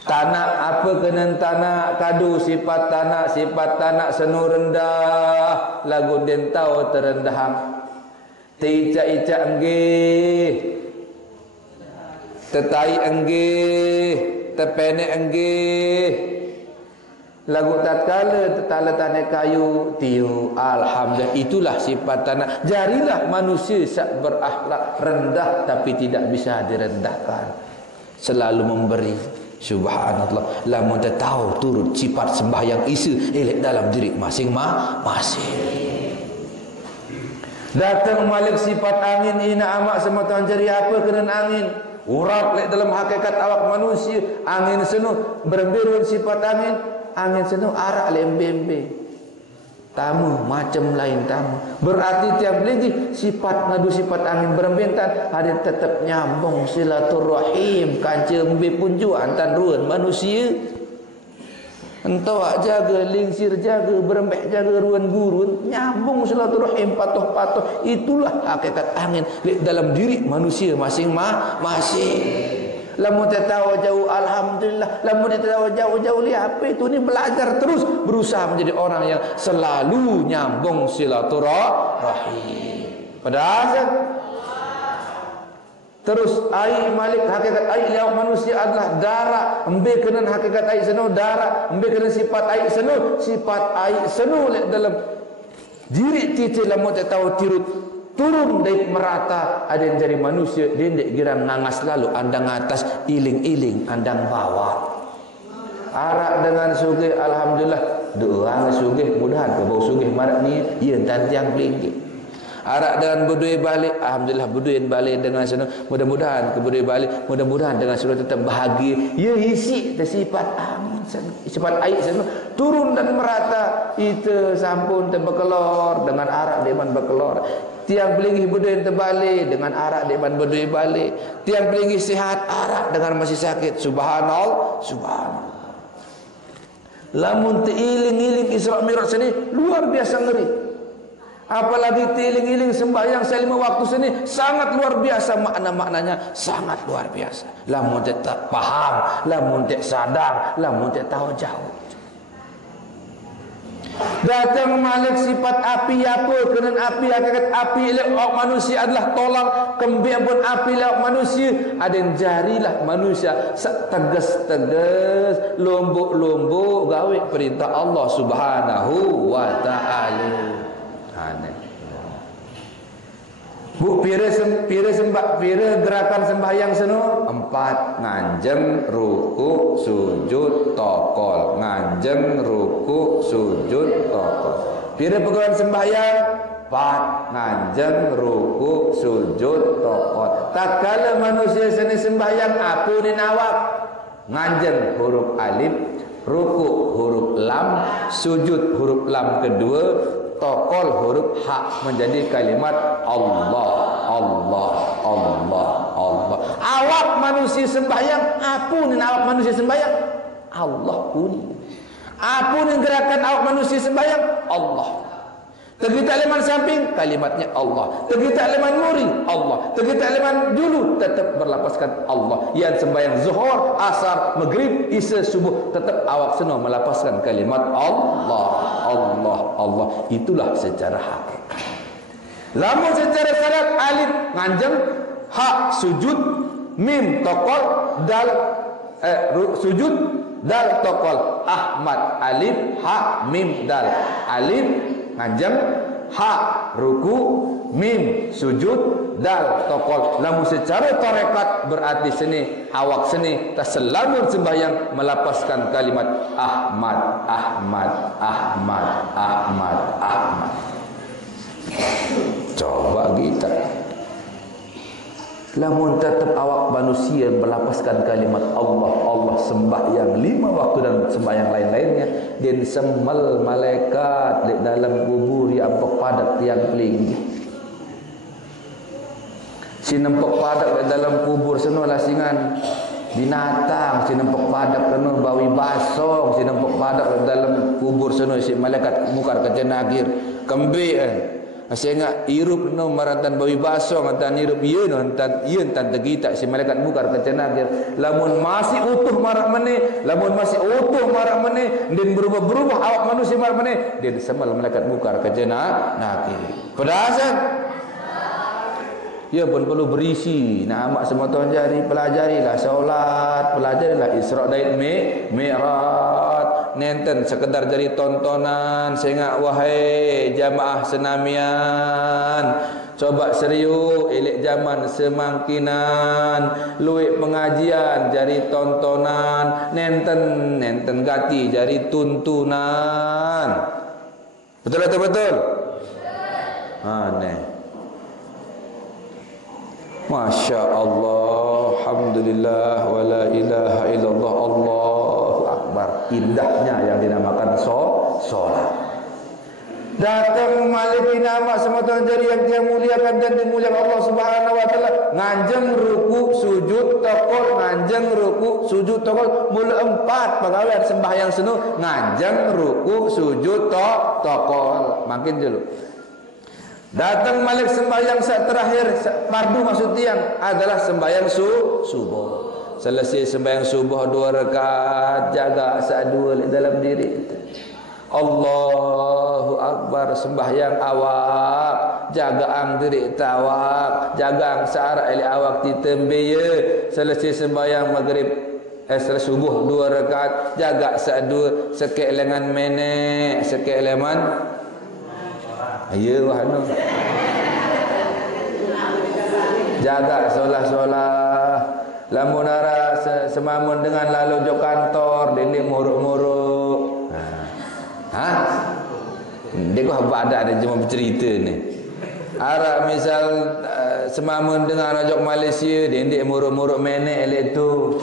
Tanah apa kenan tanah kadu sifat tanah senu rendah lagu den tau terendah. Tica-ica enggih, tetai enggih, tepene enggih. Lagu tatkala tetala tanah kayu tiu alhamdulillah. Itulah sifat tanah. Jarilah manusia sak berakhlak rendah tapi tidak bisa direndahkan, selalu memberi. Subhanallah. Lamun tak tahu turut sifat sembahyang isu elok dalam diri masing-masing. Datang malik sifat angin ina amak sematan jari apa kena angin. Urat lek dalam hakikat awak manusia. Angin senu berbirun sifat angin senu arak lembembe. Tamu macam lain tamu. Berarti tiap lagi sifat ngadu sifat angin berembentan ada tetap nyambung silaturahim kancing be punju antan ruan manusia. Entau jaga lingsir jaga berembek jaga ruan gurun nyambung silaturahim patuh-patuh. Itulah hakikat angin dalam diri manusia masing-masing. Lamun tak tahu jauh alhamdulillah, lamun tak tahu jauh lihat apa itu ni belajar terus berusaha menjadi orang yang selalu nyambung silaturahim. Padahal terus air malik hakikat air lihat manusia adalah darah. Embe kenan hakikat air senu darah, embe kenan sifat air senu dalam diri titik lamun tak tahu tirut turun dari merata ada yang jadi manusia dendek girang nangas lalu andang atas iling-iling andang bawah. Arak dengan sugih alhamdulillah doa sugih mudahan ke bau sugih marak ni ia tantiang pelinggi. Arak dengan budaya balik alhamdulillah budaya balik dengan sana mudah-mudahan ke budaya balik mudah-mudahan dengan sudah tetap bahagia. Ia isi sifat angin sifat air sana turun dan merata itu sampun terbekelor dengan arak deman bekelor. Tiang pelinggi budaya terbalik dengan arak depan budaya balik. Tiang pelinggi sihat arak dengan masih sakit. Subhanallah, subhanallah. Lamun teiling-iling Isra Mi'raj sini luar biasa ngeri. Apalagi teiling-iling sembahyang selima waktu sini sangat luar biasa maknanya sangat luar biasa. Lamun tak paham, lamun tak sadar, lamun tak tahu jauh. Datang malik sifat api apa kena api hakikat api lewat manusia adalah tolak kembang pun api lewat manusia ada yang jarilah manusia tegas lombok gawe perintah Allah Subhanahu wa taala. Bu pira gerakan sembahyang seno 4 nganjem ruku sujud tokol nganjem ruku sujud tokol. Pira pegawai sembahyang 4 nganjem ruku sujud tokol. Tak kala manusia seni sembahyang apa ni nawak nganjem huruf alif, ruku huruf lam, sujud huruf lam kedua, tokol huruf hak menjadi kalimat Allah. Awak manusia sembahyang apa ni awak manusia sembahyang Allah pun apa ni gerakan awak manusia sembahyang Allah. Tergitak leman samping, kalimatnya Allah. Tergitak leman muri, Allah. Tergitak leman dulu, tetap berlapaskan Allah. Yang sembahyang zuhur, asar, maghrib, isya, subuh, tetap awak senang melapaskan kalimat Allah. Allah, Allah. Itulah secara hakikat. Lamun secara syarat alif nganjeng, ha sujud, mim tokol, dal sujud, dal tokol. Ahmad alif, ha mim dal. Alif nganjeng, ha ruku, mim sujud, dal tokol. Lamun secara tarekat berarti seni awak seni taselamun sembahyang melapaskan kalimat Ahmad, Ahmad, Ahmad, Ahmad, Ahmad. Coba kita lamun tetap awak manusia melapaskan kalimat Allah, Allah sembahyang 5 waktu dan sembahyang lain-lainnya, dan sembel malaikat di dalam kubur yang padat tiang pelinggi. Si nempak padat di dalam kubur seno lasingan binatang, si nempak padat seno bawi basong, si nempak padat di dalam kubur seno si malaikat mukar kecenagir kembik kan. Sehingga irup no maratan bawi basong antan irup yeun antan tegita si malaikat mukar kecenagir. Lamun masih utuh marak meneh, lamun masih utuh marak meneh, dan berubah-berubah awak manusia marak meneh, dan sembal malaikat mukar kecenagir. Pedasan ya pun perlu berisi. Nak amak semua tuan jari, pelajarilah solat, pelajarilah Isra dan Mi'raj. Nenten sekedar jadi tontonan. Sehingga wahai jamaah senamian, coba serius elek zaman semangkinan, luik pengajian jadi tontonan, nenten gati jadi tuntunan. Betul atau betul? Nih. Masya Allah, alhamdulillah, wa la ilaha illallah, Allahu Akbar. Indahnya yang dinamakan sholat. Datang maliki nama semua tuan jari yang dia muliakan dan dimuliakan Allah Subhanahu wa taala. Nganjeng ruku sujud tokol, nganjeng ruku sujud tokol, mula 4 pegawai sembahyang senu, nganjeng ruku sujud tokol. Makin dulu. Datang malik sembahyang saat terakhir fardu maksud tiang adalah sembahyang subuh. Selesai sembahyang subuh 2 rakaat, jaga saat 2 dalam diri. Allahu Akbar, sembahyang awak, jaga ang diri tawak, jaga ang searah ili awak ditembeye. Selesai sembahyang maghrib selesai subuh 2 rakaat, jaga saat 2 sekek lengan menek, sekek leman. Ya wahnu. Jaga solah-solah. Lamun ara semamun dengan lalu jok kantor, dene muruk-muruk. Dia kok apa ada cuma bercerita ni. Ara misal semamun dengan ajak Malaysia, dene muruk-muruk menek elek tu.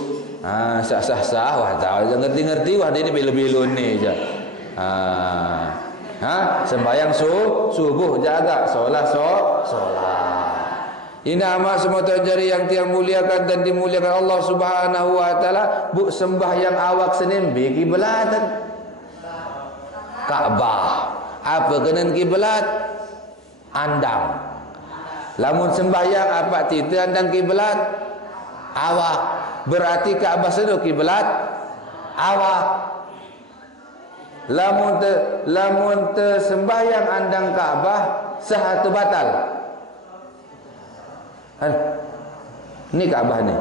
Sah-sah wah tahu ngerti-ngerti wah dia ni belo-belo ni je. Sembahyang subuh jaga, solat. Ini amat semua terjadi yang tiang muliakan dan dimuliakan Allah Subhanahu wa taala. Bu sembahyang awak senin bi kiblatan Ka'bah. Apa kenen kiblat? Andang. Lamun sembahyang apa tita andang kiblat? Awak. Berarti Ka'bah sedo kiblat awak. Lamun te sembahyang andang Ka'bah sah atau batal? Ni Ka'bah ni.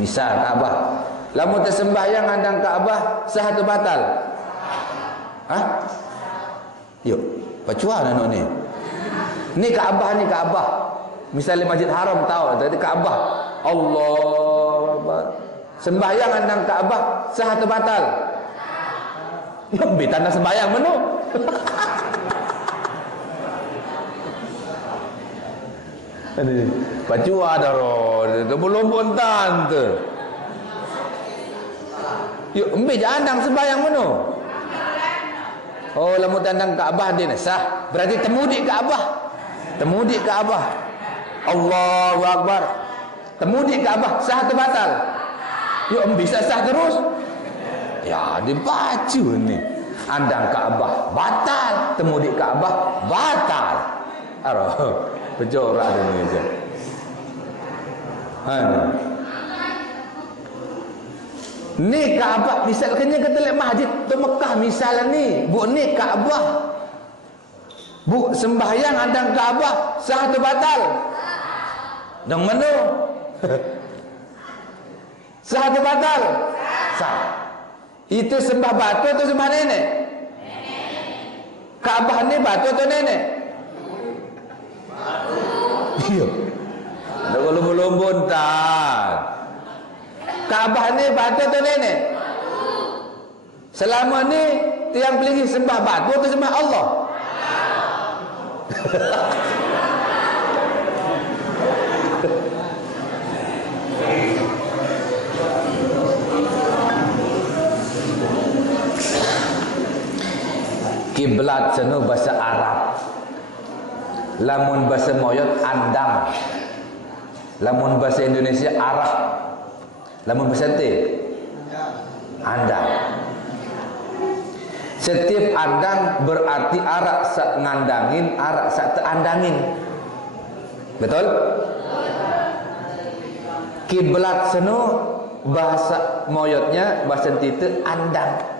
Misal Ka'bah. Lamun te sembahyang andang Ka'bah sah atau batal? Yuk, pacuan anak ni. Ni Ka'bah ni Ka'bah. Misalnya Masjid Haram tahu, tadi Ka'bah. Allahu Akbar. Sembahyang andang Ka'bah sah atau batal? Lebih tanda sembahyang menu. Pacua daro, belum pun tante. Yuk, ambil jandang sembahyang menu. Oh, lamun tandang Ka'bah dia sah. Berarti temu di Ka'bah. Temu di Ka'bah. Allahu Akbar. Temu di Ka'bah sah atau batal? Yuk, bisa sah terus. Ya, dia baca ni. Andang Kaabah batal, temu di Kaabah batal. Aroh, berjorak ni aja. Ni Kaabah misal kena kata lek masjid tu Mekah misal ni, bu ni Kaabah. Bu sembahyang andang Kaabah sah atau batal? Dong mana? Sah atau batal? Sah. Itu sembah batu atau sembah nenek? Kaabah ni batu atau nenek? Iya. Nak lomba-lomba tak. Kaabah ni batu atau nenek? Selama ni tiang peligi sembah batu atau sembah Allah? Kiblat seno bahasa Arab. Lamun bahasa moyot andang. Lamun bahasa Indonesia arah. Lamun bahasa te andang. Setiap andang berarti arak sak ngandangin, arak sak teandangin. Betul? Kiblat seno bahasa moyotnya bahasa tite andang.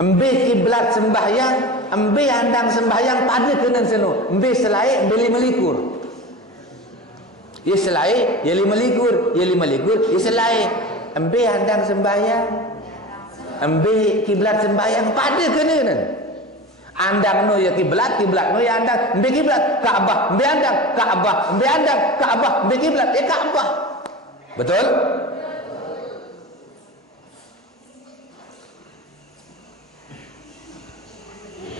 Embe kiblat sembahyang, embe andang sembahyang pada kena seno. Embe selai, embe 5 likur. Ya selai, ya 5 likur, ya 5 likur, ya selai. Embe andang sembahyang, embe kiblat sembahyang pada kena nan. Andang no ya kiblat, kiblat no ya andang. Embe kiblat Kaabah, embe andang Kaabah, embe andang Kaabah, embe kiblat ya Kaabah. Betul?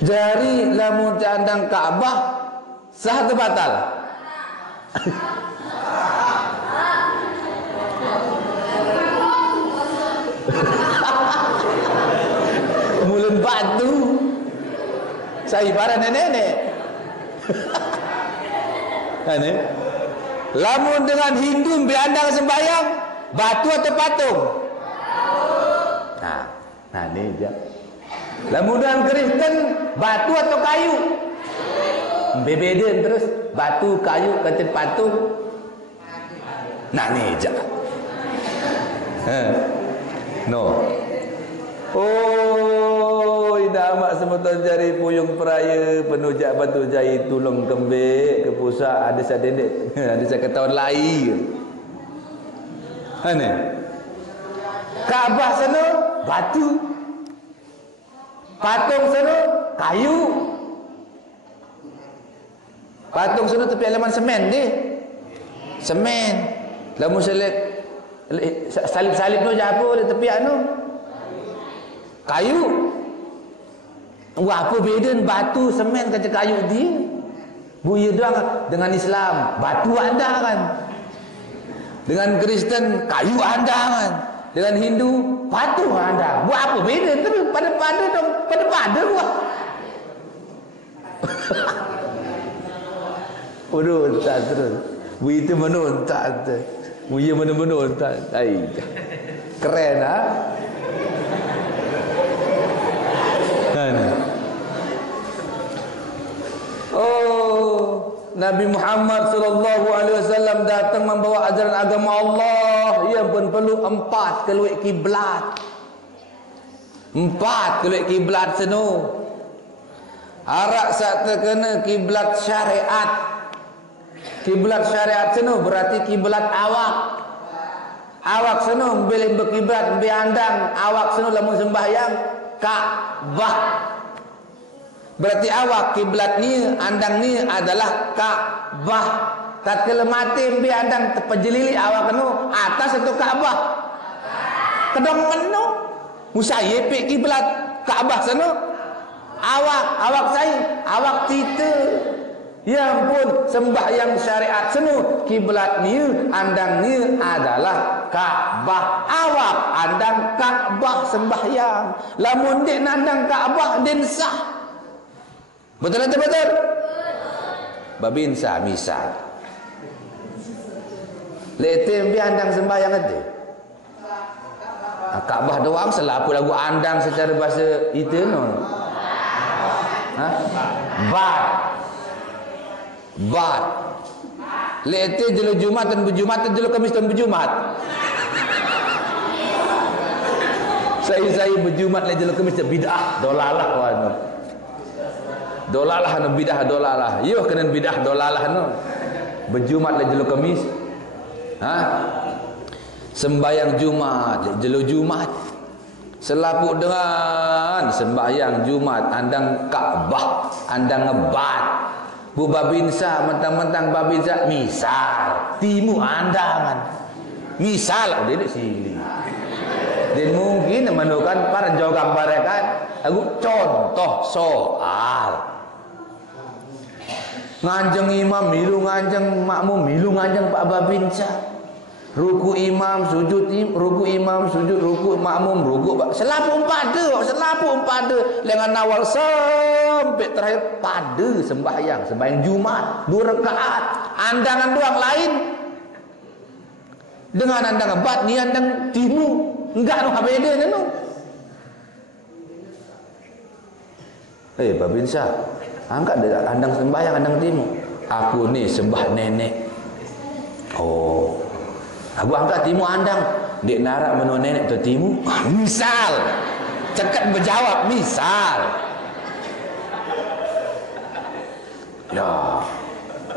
Jari lamun andang Kaabah sah atau batal? Mulen batu. Saya ibarat nenek-nenek. Ane. Lamun dengan Hindu berandang sembahyang, batu atau patung? Nah ni dia. Lamun dengan Kristen, batu atau kayu? Bebeden terus batu, kayu, kata patung. Nah ni je. No. Oh, ida amak semeton jari puyung peraya penujak batu jai tulung kembik ke pusat ada sadendek ada seketahun lahir. Ane. Kaabah sana batu. Patung sana kayu. Patung sana tepi halaman semen dia. Semen. Lamun salib-salib tu apa di tepi anu? Kayu. Wah, apa beza batu, semen kata kayu dia? Buaya doang dengan Islam, batu anda kan. Dengan Kristen, kayu anda kan. Dengan Hindu, batu anda. Buat apa beza? Tapi pada-pada dong, pada-pada gua. Menontak terus. Buaya itu menontak terus. Buaya menontak. Keren ha? Oh, Nabi Muhammad sallallahu alaihi wasallam datang membawa ajaran agama Allah yang pun perlu 4 keluik kiblat. 4 keluik kiblat seno. Arak sak terkena kiblat syariat. Kiblat syariat seno berarti kiblat awak. Awak seno boleh berkiblat ambil andang, awak seno lamun sembahyang Ka'bah. Berarti awak kiblat ni, andang ni adalah Ka'bah. Tatkala mati ambil andang terpejelilik awak kenu atas atau Ka'bah? Kedong menu. Musaya pik kiblat Ka'bah sana. Awak saya, awak kita. Ya ampun, sembahyang syariat senu kiblat ni, andang ni adalah Ka'bah. Awak andang Ka'bah sembahyang. Lamun dik nandang Ka'bah din sah. Betul atau betul? Babin sah misal. Letem bi andang sembahyang ade. Kaabah doang selapu lagu andang secara bahasa itu no. Bat. Lete jelo Jumat dan berjumat jelo Kamis dan berjumat. Saya berjumat le jelo Kamis bid'ah dolalah wan. Dolalah no bid'ah dolalah. Yo kena bid'ah dolalah no. Berjumat le jelo Kamis. Sembayang Jumat jelo Jumat. Selapu dengan sembahyang Jumat andang Kaabah, andang ngebat. Bu babinsa mentang-mentang babinsa misal timu andangan. Misal dia sini. Dan mungkin menemukan para jauh gambarkan aku contoh soal. Nganjeng imam milu nganjeng makmum milu nganjeng Pak babinsa. Ruku imam sujud ruku makmum ruku selapu pada dengan awal sampai terakhir pada sembahyang Jumat 2 rakaat andangan doang lain dengan andangan bat ni andang timu enggak no beda no. Babinsa angkat andang sembahyang andang timu aku ni sembah nenek. Aku angkat timu andang dek narak menu nenek tu timu misal cekat berjawab misal ya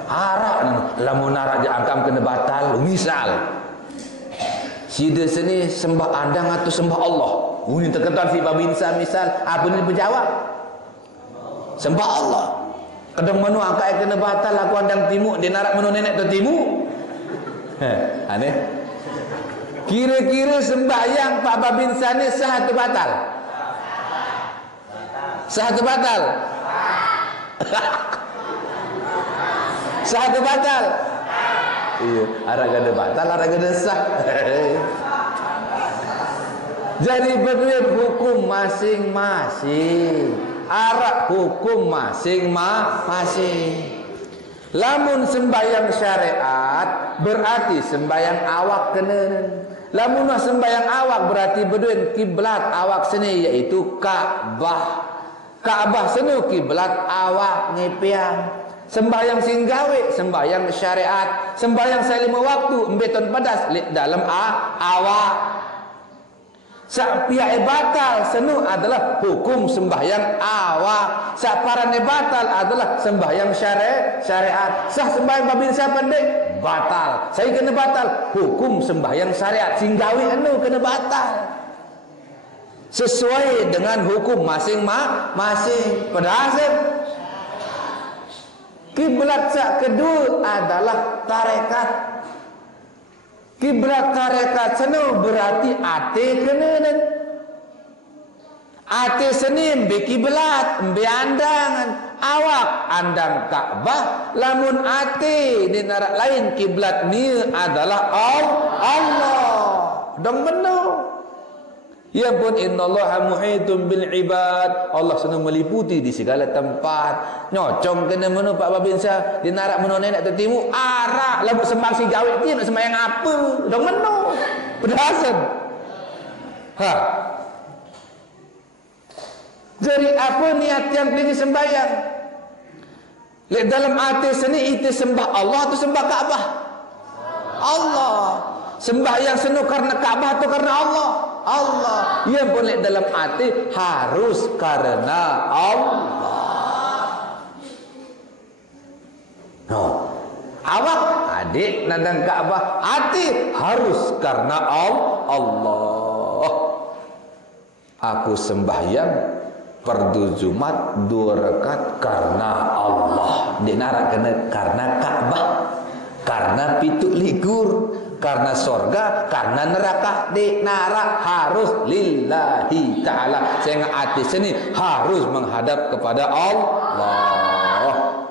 arak lamun narak je angkam kena batal misal sida sini sembah andang atau sembah Allah ini terkenal si babinsa misal apa ni berjawab sembah Allah kadang menu angkat kena batal aku andang timu dek narak menu nenek tu timu. Aneh. Kira-kira sembahyang Pak babinsa ni sah atau batal? Sah atau batal? Sah atau batal? Iya, arah gada batal, arah gada sah. Jadi berdua hukum masing-masing. Arah hukum masing-masing. Lamun sembahyang syariat berarti sembahyang awak kena. Lamun sembahyang awak berarti berdua kiblat awak sini iaitu Kaabah. Kaabah sini kiblat awak ngepiang. Sembahyang singgawe sembahyang syariat. Sembahyang selima waktu embeton padas dalam awak. Sapiak batal senu adalah hukum sembahyang awak. Saparane batal adalah sembahyang syariat. Sah sembahyang babinsa pandai batal. Saya kena batal hukum sembahyang syariat. Singgawi anu kena batal. Sesuai dengan hukum masing-masing. Padahal kiblat sak kedua adalah tarekat. Kiblat tarekat senu berarti ate kena dan ate seni mbe kiblat mbe andangan awak andang Kaabah lamun ate di narak lain kiblat ni adalah Allah dong benar. Ya pun innallaha muhitun bil ibad. Allah senang meliputi di segala tempat. Nyocong kena menu Pak babinsa di narak menu nenek tertimu arak lagu sembang si gawe ti nak sembahyang apa? Dong menu. Berdasar. Jadi apa niat yang pergi sembahyang? Lek dalam hati seni itu sembah Allah atau sembah Kaabah? Allah. Sembahyang senu karena Kaabah atau karena Allah? Allah. Yang boleh dalam hati harus karena Allah. No. Awak adik nandang Kaabah, hati harus karena Allah. Aku sembahyang fardu Jumat 2 rakaat karena Allah. Dinara karena Kaabah, karena pitu likur, karena sorga, karena neraka. Dinara harus lillahi ta'ala. Sehingga hati sini harus menghadap kepada Allah.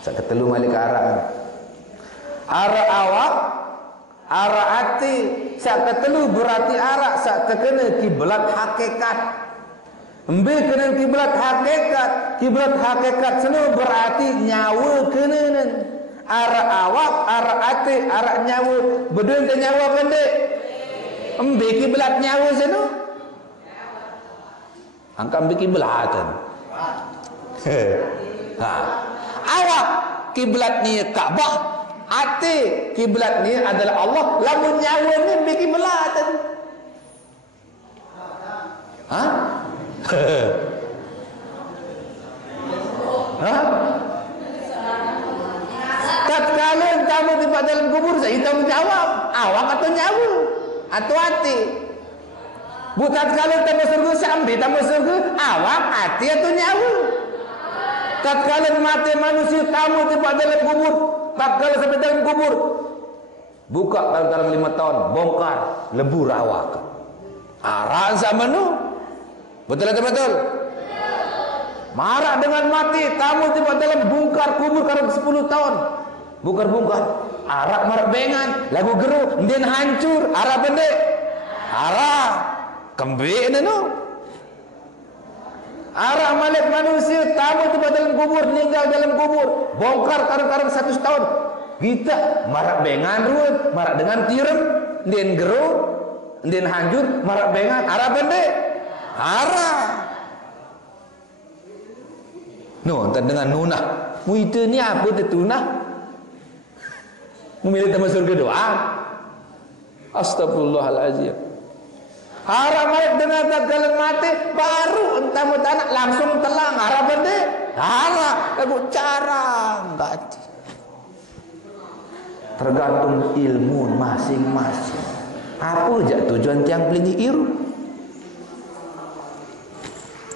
Saya ketelu malik arah awak, arah hati. Saya ketelu berarti arah. Saya terkena kiblat hakikat. Ambil kena kiblat hakikat. Kiblat hakikat senu berarti nyawa kena. Arah awak, arah hati, arah nyawa. Berdua nyawa pendek. Ambil kiblat nyawa sana. Angkat ambil kiblat kan. Awak kiblat ni Kaabah, hati kiblat ni adalah Allah. Lamun nyawa ni ambil kiblat kan. Tatkala kamu di dalam kubur, saya tahu jawab, awak atau nyawa atau hati. Bukan tatkala tamu surga sampai tamu surga, awak hati atau nyawa. Tatkala mati manusia tamu di dalam kubur, tatkala sampai dalam kubur, buka dalam 5 tahun, bongkar lebur awak. Arah sama nu, betul atau betul? Marah dengan mati, tamu di dalam bongkar kubur karena 10 tahun. Bongkar-bongkar, arak marak bengan, lagu geru, ndin hancur, arak pendek. Arak kembik nenu. Arak malik manusia, tamu di dalam kubur, meninggal dalam kubur, bongkar karena 100 tahun. Kita marak bengan ruwet, marak dengan tirem, ndin geru, ndin hancur, marak bengan, arak pendek. Arak. No, entah dengan nunah. Mu itu ni apa tu tunah? Memilih tamu surga doa. Astagfirullahaladzim. Harap malik dengan tagalan mati, baru entah mu tanah langsung telang. Harap benda, harap lagu carang gati. Tergantung ilmu masing-masing. Apa je tujuan tiang pelingi iru?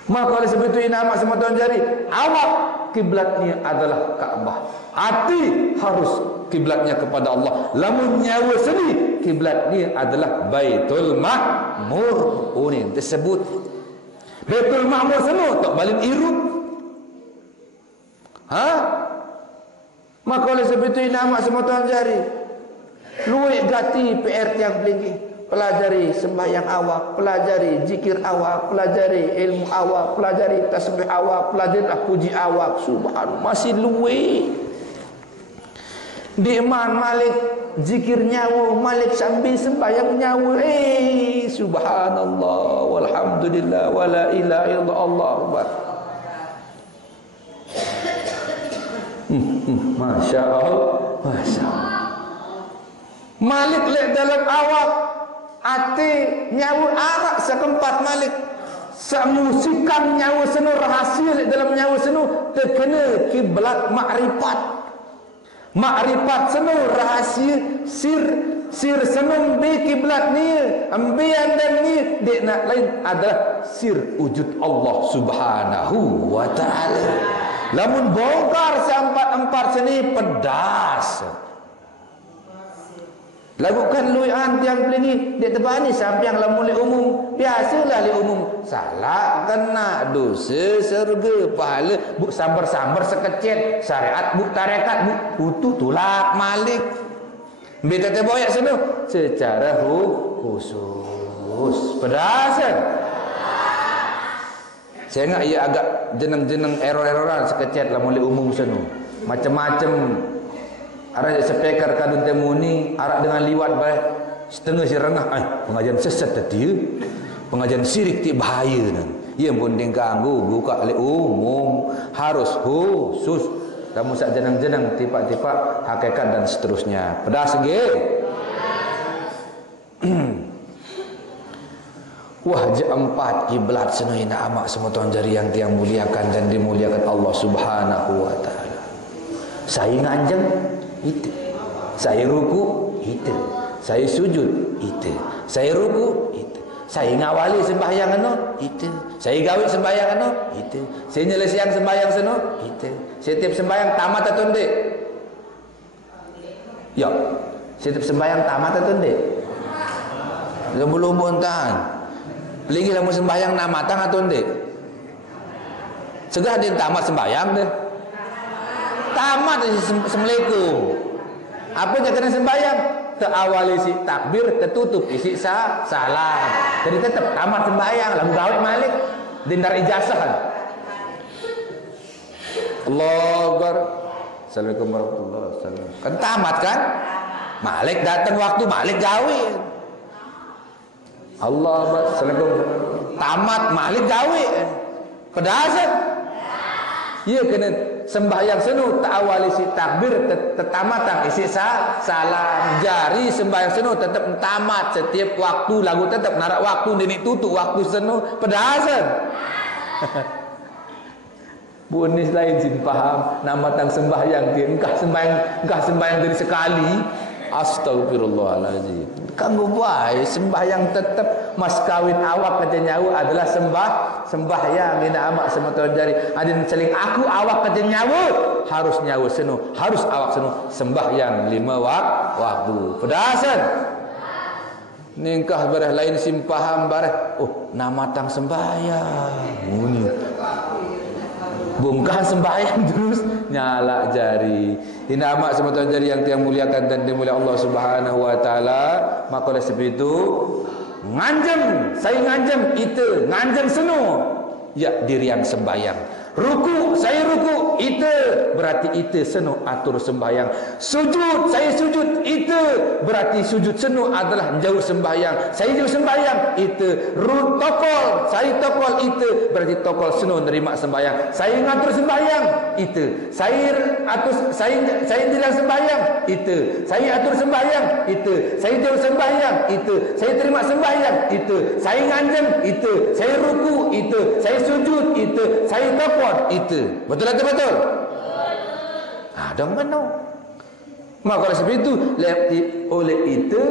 Maka oleh sebab itu nama semua tuan jari, awak kiblatnya adalah Kaabah. Hati harus kiblatnya kepada Allah. Lamun nyawa seni kiblatnya adalah Baitul Ma'mur. Oh ni tersebut Baitul Ma'mur seno tak balik irut. Maka oleh sebab itu nama semua tuan jari, luwek gati PR tiang pelingi. Pelajari sembahyang awak, pelajari zikir awak, pelajari ilmu awak, pelajari tasbih awak, pelajarilah puji awak. Subhanallah, masih luwe. Di iman malik zikir nyawa, malik sambil sembahyang nyawa. Subhanallah, walhamdulillah, wala ilaha illallah, Allahu akbar. Masya Allah, masya Allah. Malik lek dalam awak, hati nyawa arak sekempat malik. Samusikan nyawa senu rahasia dalam nyawa senu terkena kiblat makrifat. Makrifat senu rahasia sir senu be kiblat ni ambian dan ni dek nak lain adalah sir wujud Allah Subhanahu wa taala. Lamun bongkar sampai empat seni pedas. Lakukan luian tiang pelingi dia tebani sampai yang lamun li umum, biasalah li umum salah kena dosa surga pahala buk sambar-sambar sekecet syariat buk tarekat buk putu tulak malik beta te boyak seno secara khusus pedasan. Saya ingat ia agak jeneng-jeneng error-erroran sekecet lamun li umum seno macam-macam. Arak speaker kadun temu ni arak dengan liwat baik setengah si rengah pengajian sesat tadi pengajian sirik ti bahaya nan ia pun diganggu buka oleh umum harus khusus kamu sak jenang-jenang tipak-tipak hakikat dan seterusnya pedas nggih. Wah empat kiblat senaina amak semua tuan jari yang tiang muliakan dan dimuliakan Allah Subhanahu wa taala. Saya nganjeng itu, saya ruku itu, saya sujud itu, saya ruku itu, saya ngawali sembahyang anu itu, saya gawe sembahyang anu itu, saya nyelesaian sembahyang seno itu, setiap sembahyang tamat atau ndek? Ya, setiap sembahyang tamat atau ndek? Belum tahan. Pelingi lamun sembahyang namatang atau ndek? Segera dia tamat sembahyang deh. Tamat Assalamualaikum. Apa yang kena sembahyang? Terawali si takbir, tertutup isi salam. Jadi tetap tamat sembahyang, lagu gawe malik dindar ijazah kan. Allahu Akbar. Assalamualaikum warahmatullahi wabarakatuh. Kan tamat kan? Malik datang waktu malik gawe. Allah Assalamualaikum tamat malik gawe pedasan ya kena sembahyang senu tak awali si takbir tamatang isi salam jari sembahyang senu tetap tamat setiap waktu lagu tetap narak waktu ini tutup waktu senu pedasan bunis lain sin paham nama tang sembahyang dia engkah sembahyang dari sekali astagfirullahalazim kanggo bae sembahyang tetap mas kawin awak kata nyawa adalah sembahyang dina amak semata jari adin celing aku awak kata nyawa harus nyawa senu harus awak senu sembahyang 5 waktu pedasan ningkah bareh lain sim paham bareh oh nama tang sembahyang muni bongkar sembahyang terus nyala jari dina amak semata jari yang tiang muliakan dan dimulia Allah Subhanahu wa taala maka oleh sebab itu nganjem saya nganjem itu nganjem senu ya diri yang sembahyang ruku saya ruku itu berarti itu senu atur sembahyang sujud saya sujud itu berarti sujud senu adalah jauh sembahyang saya jauh sembahyang itu tokol saya tokol itu berarti tokol senu nerima sembahyang saya ngatur sembahyang itu saya atur saya tidak sembahyang itu saya atur sembahyang itu saya jauh sembahyang itu saya terima sembahyang itu saya nganjem itu saya ruku itu saya sujud itu saya tokol itu betul atau betul? Ada mana? Maka oleh sebab itu oleh itu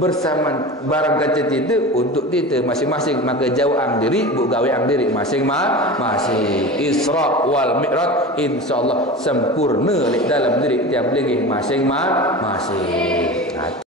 bersama barang kacet itu untuk kita masing-masing maka jauh ang diri bu gawe ang diri masing-masing Isra wal Mi'raj insyaallah sempurna dalam diri tiap lagi masing-masing.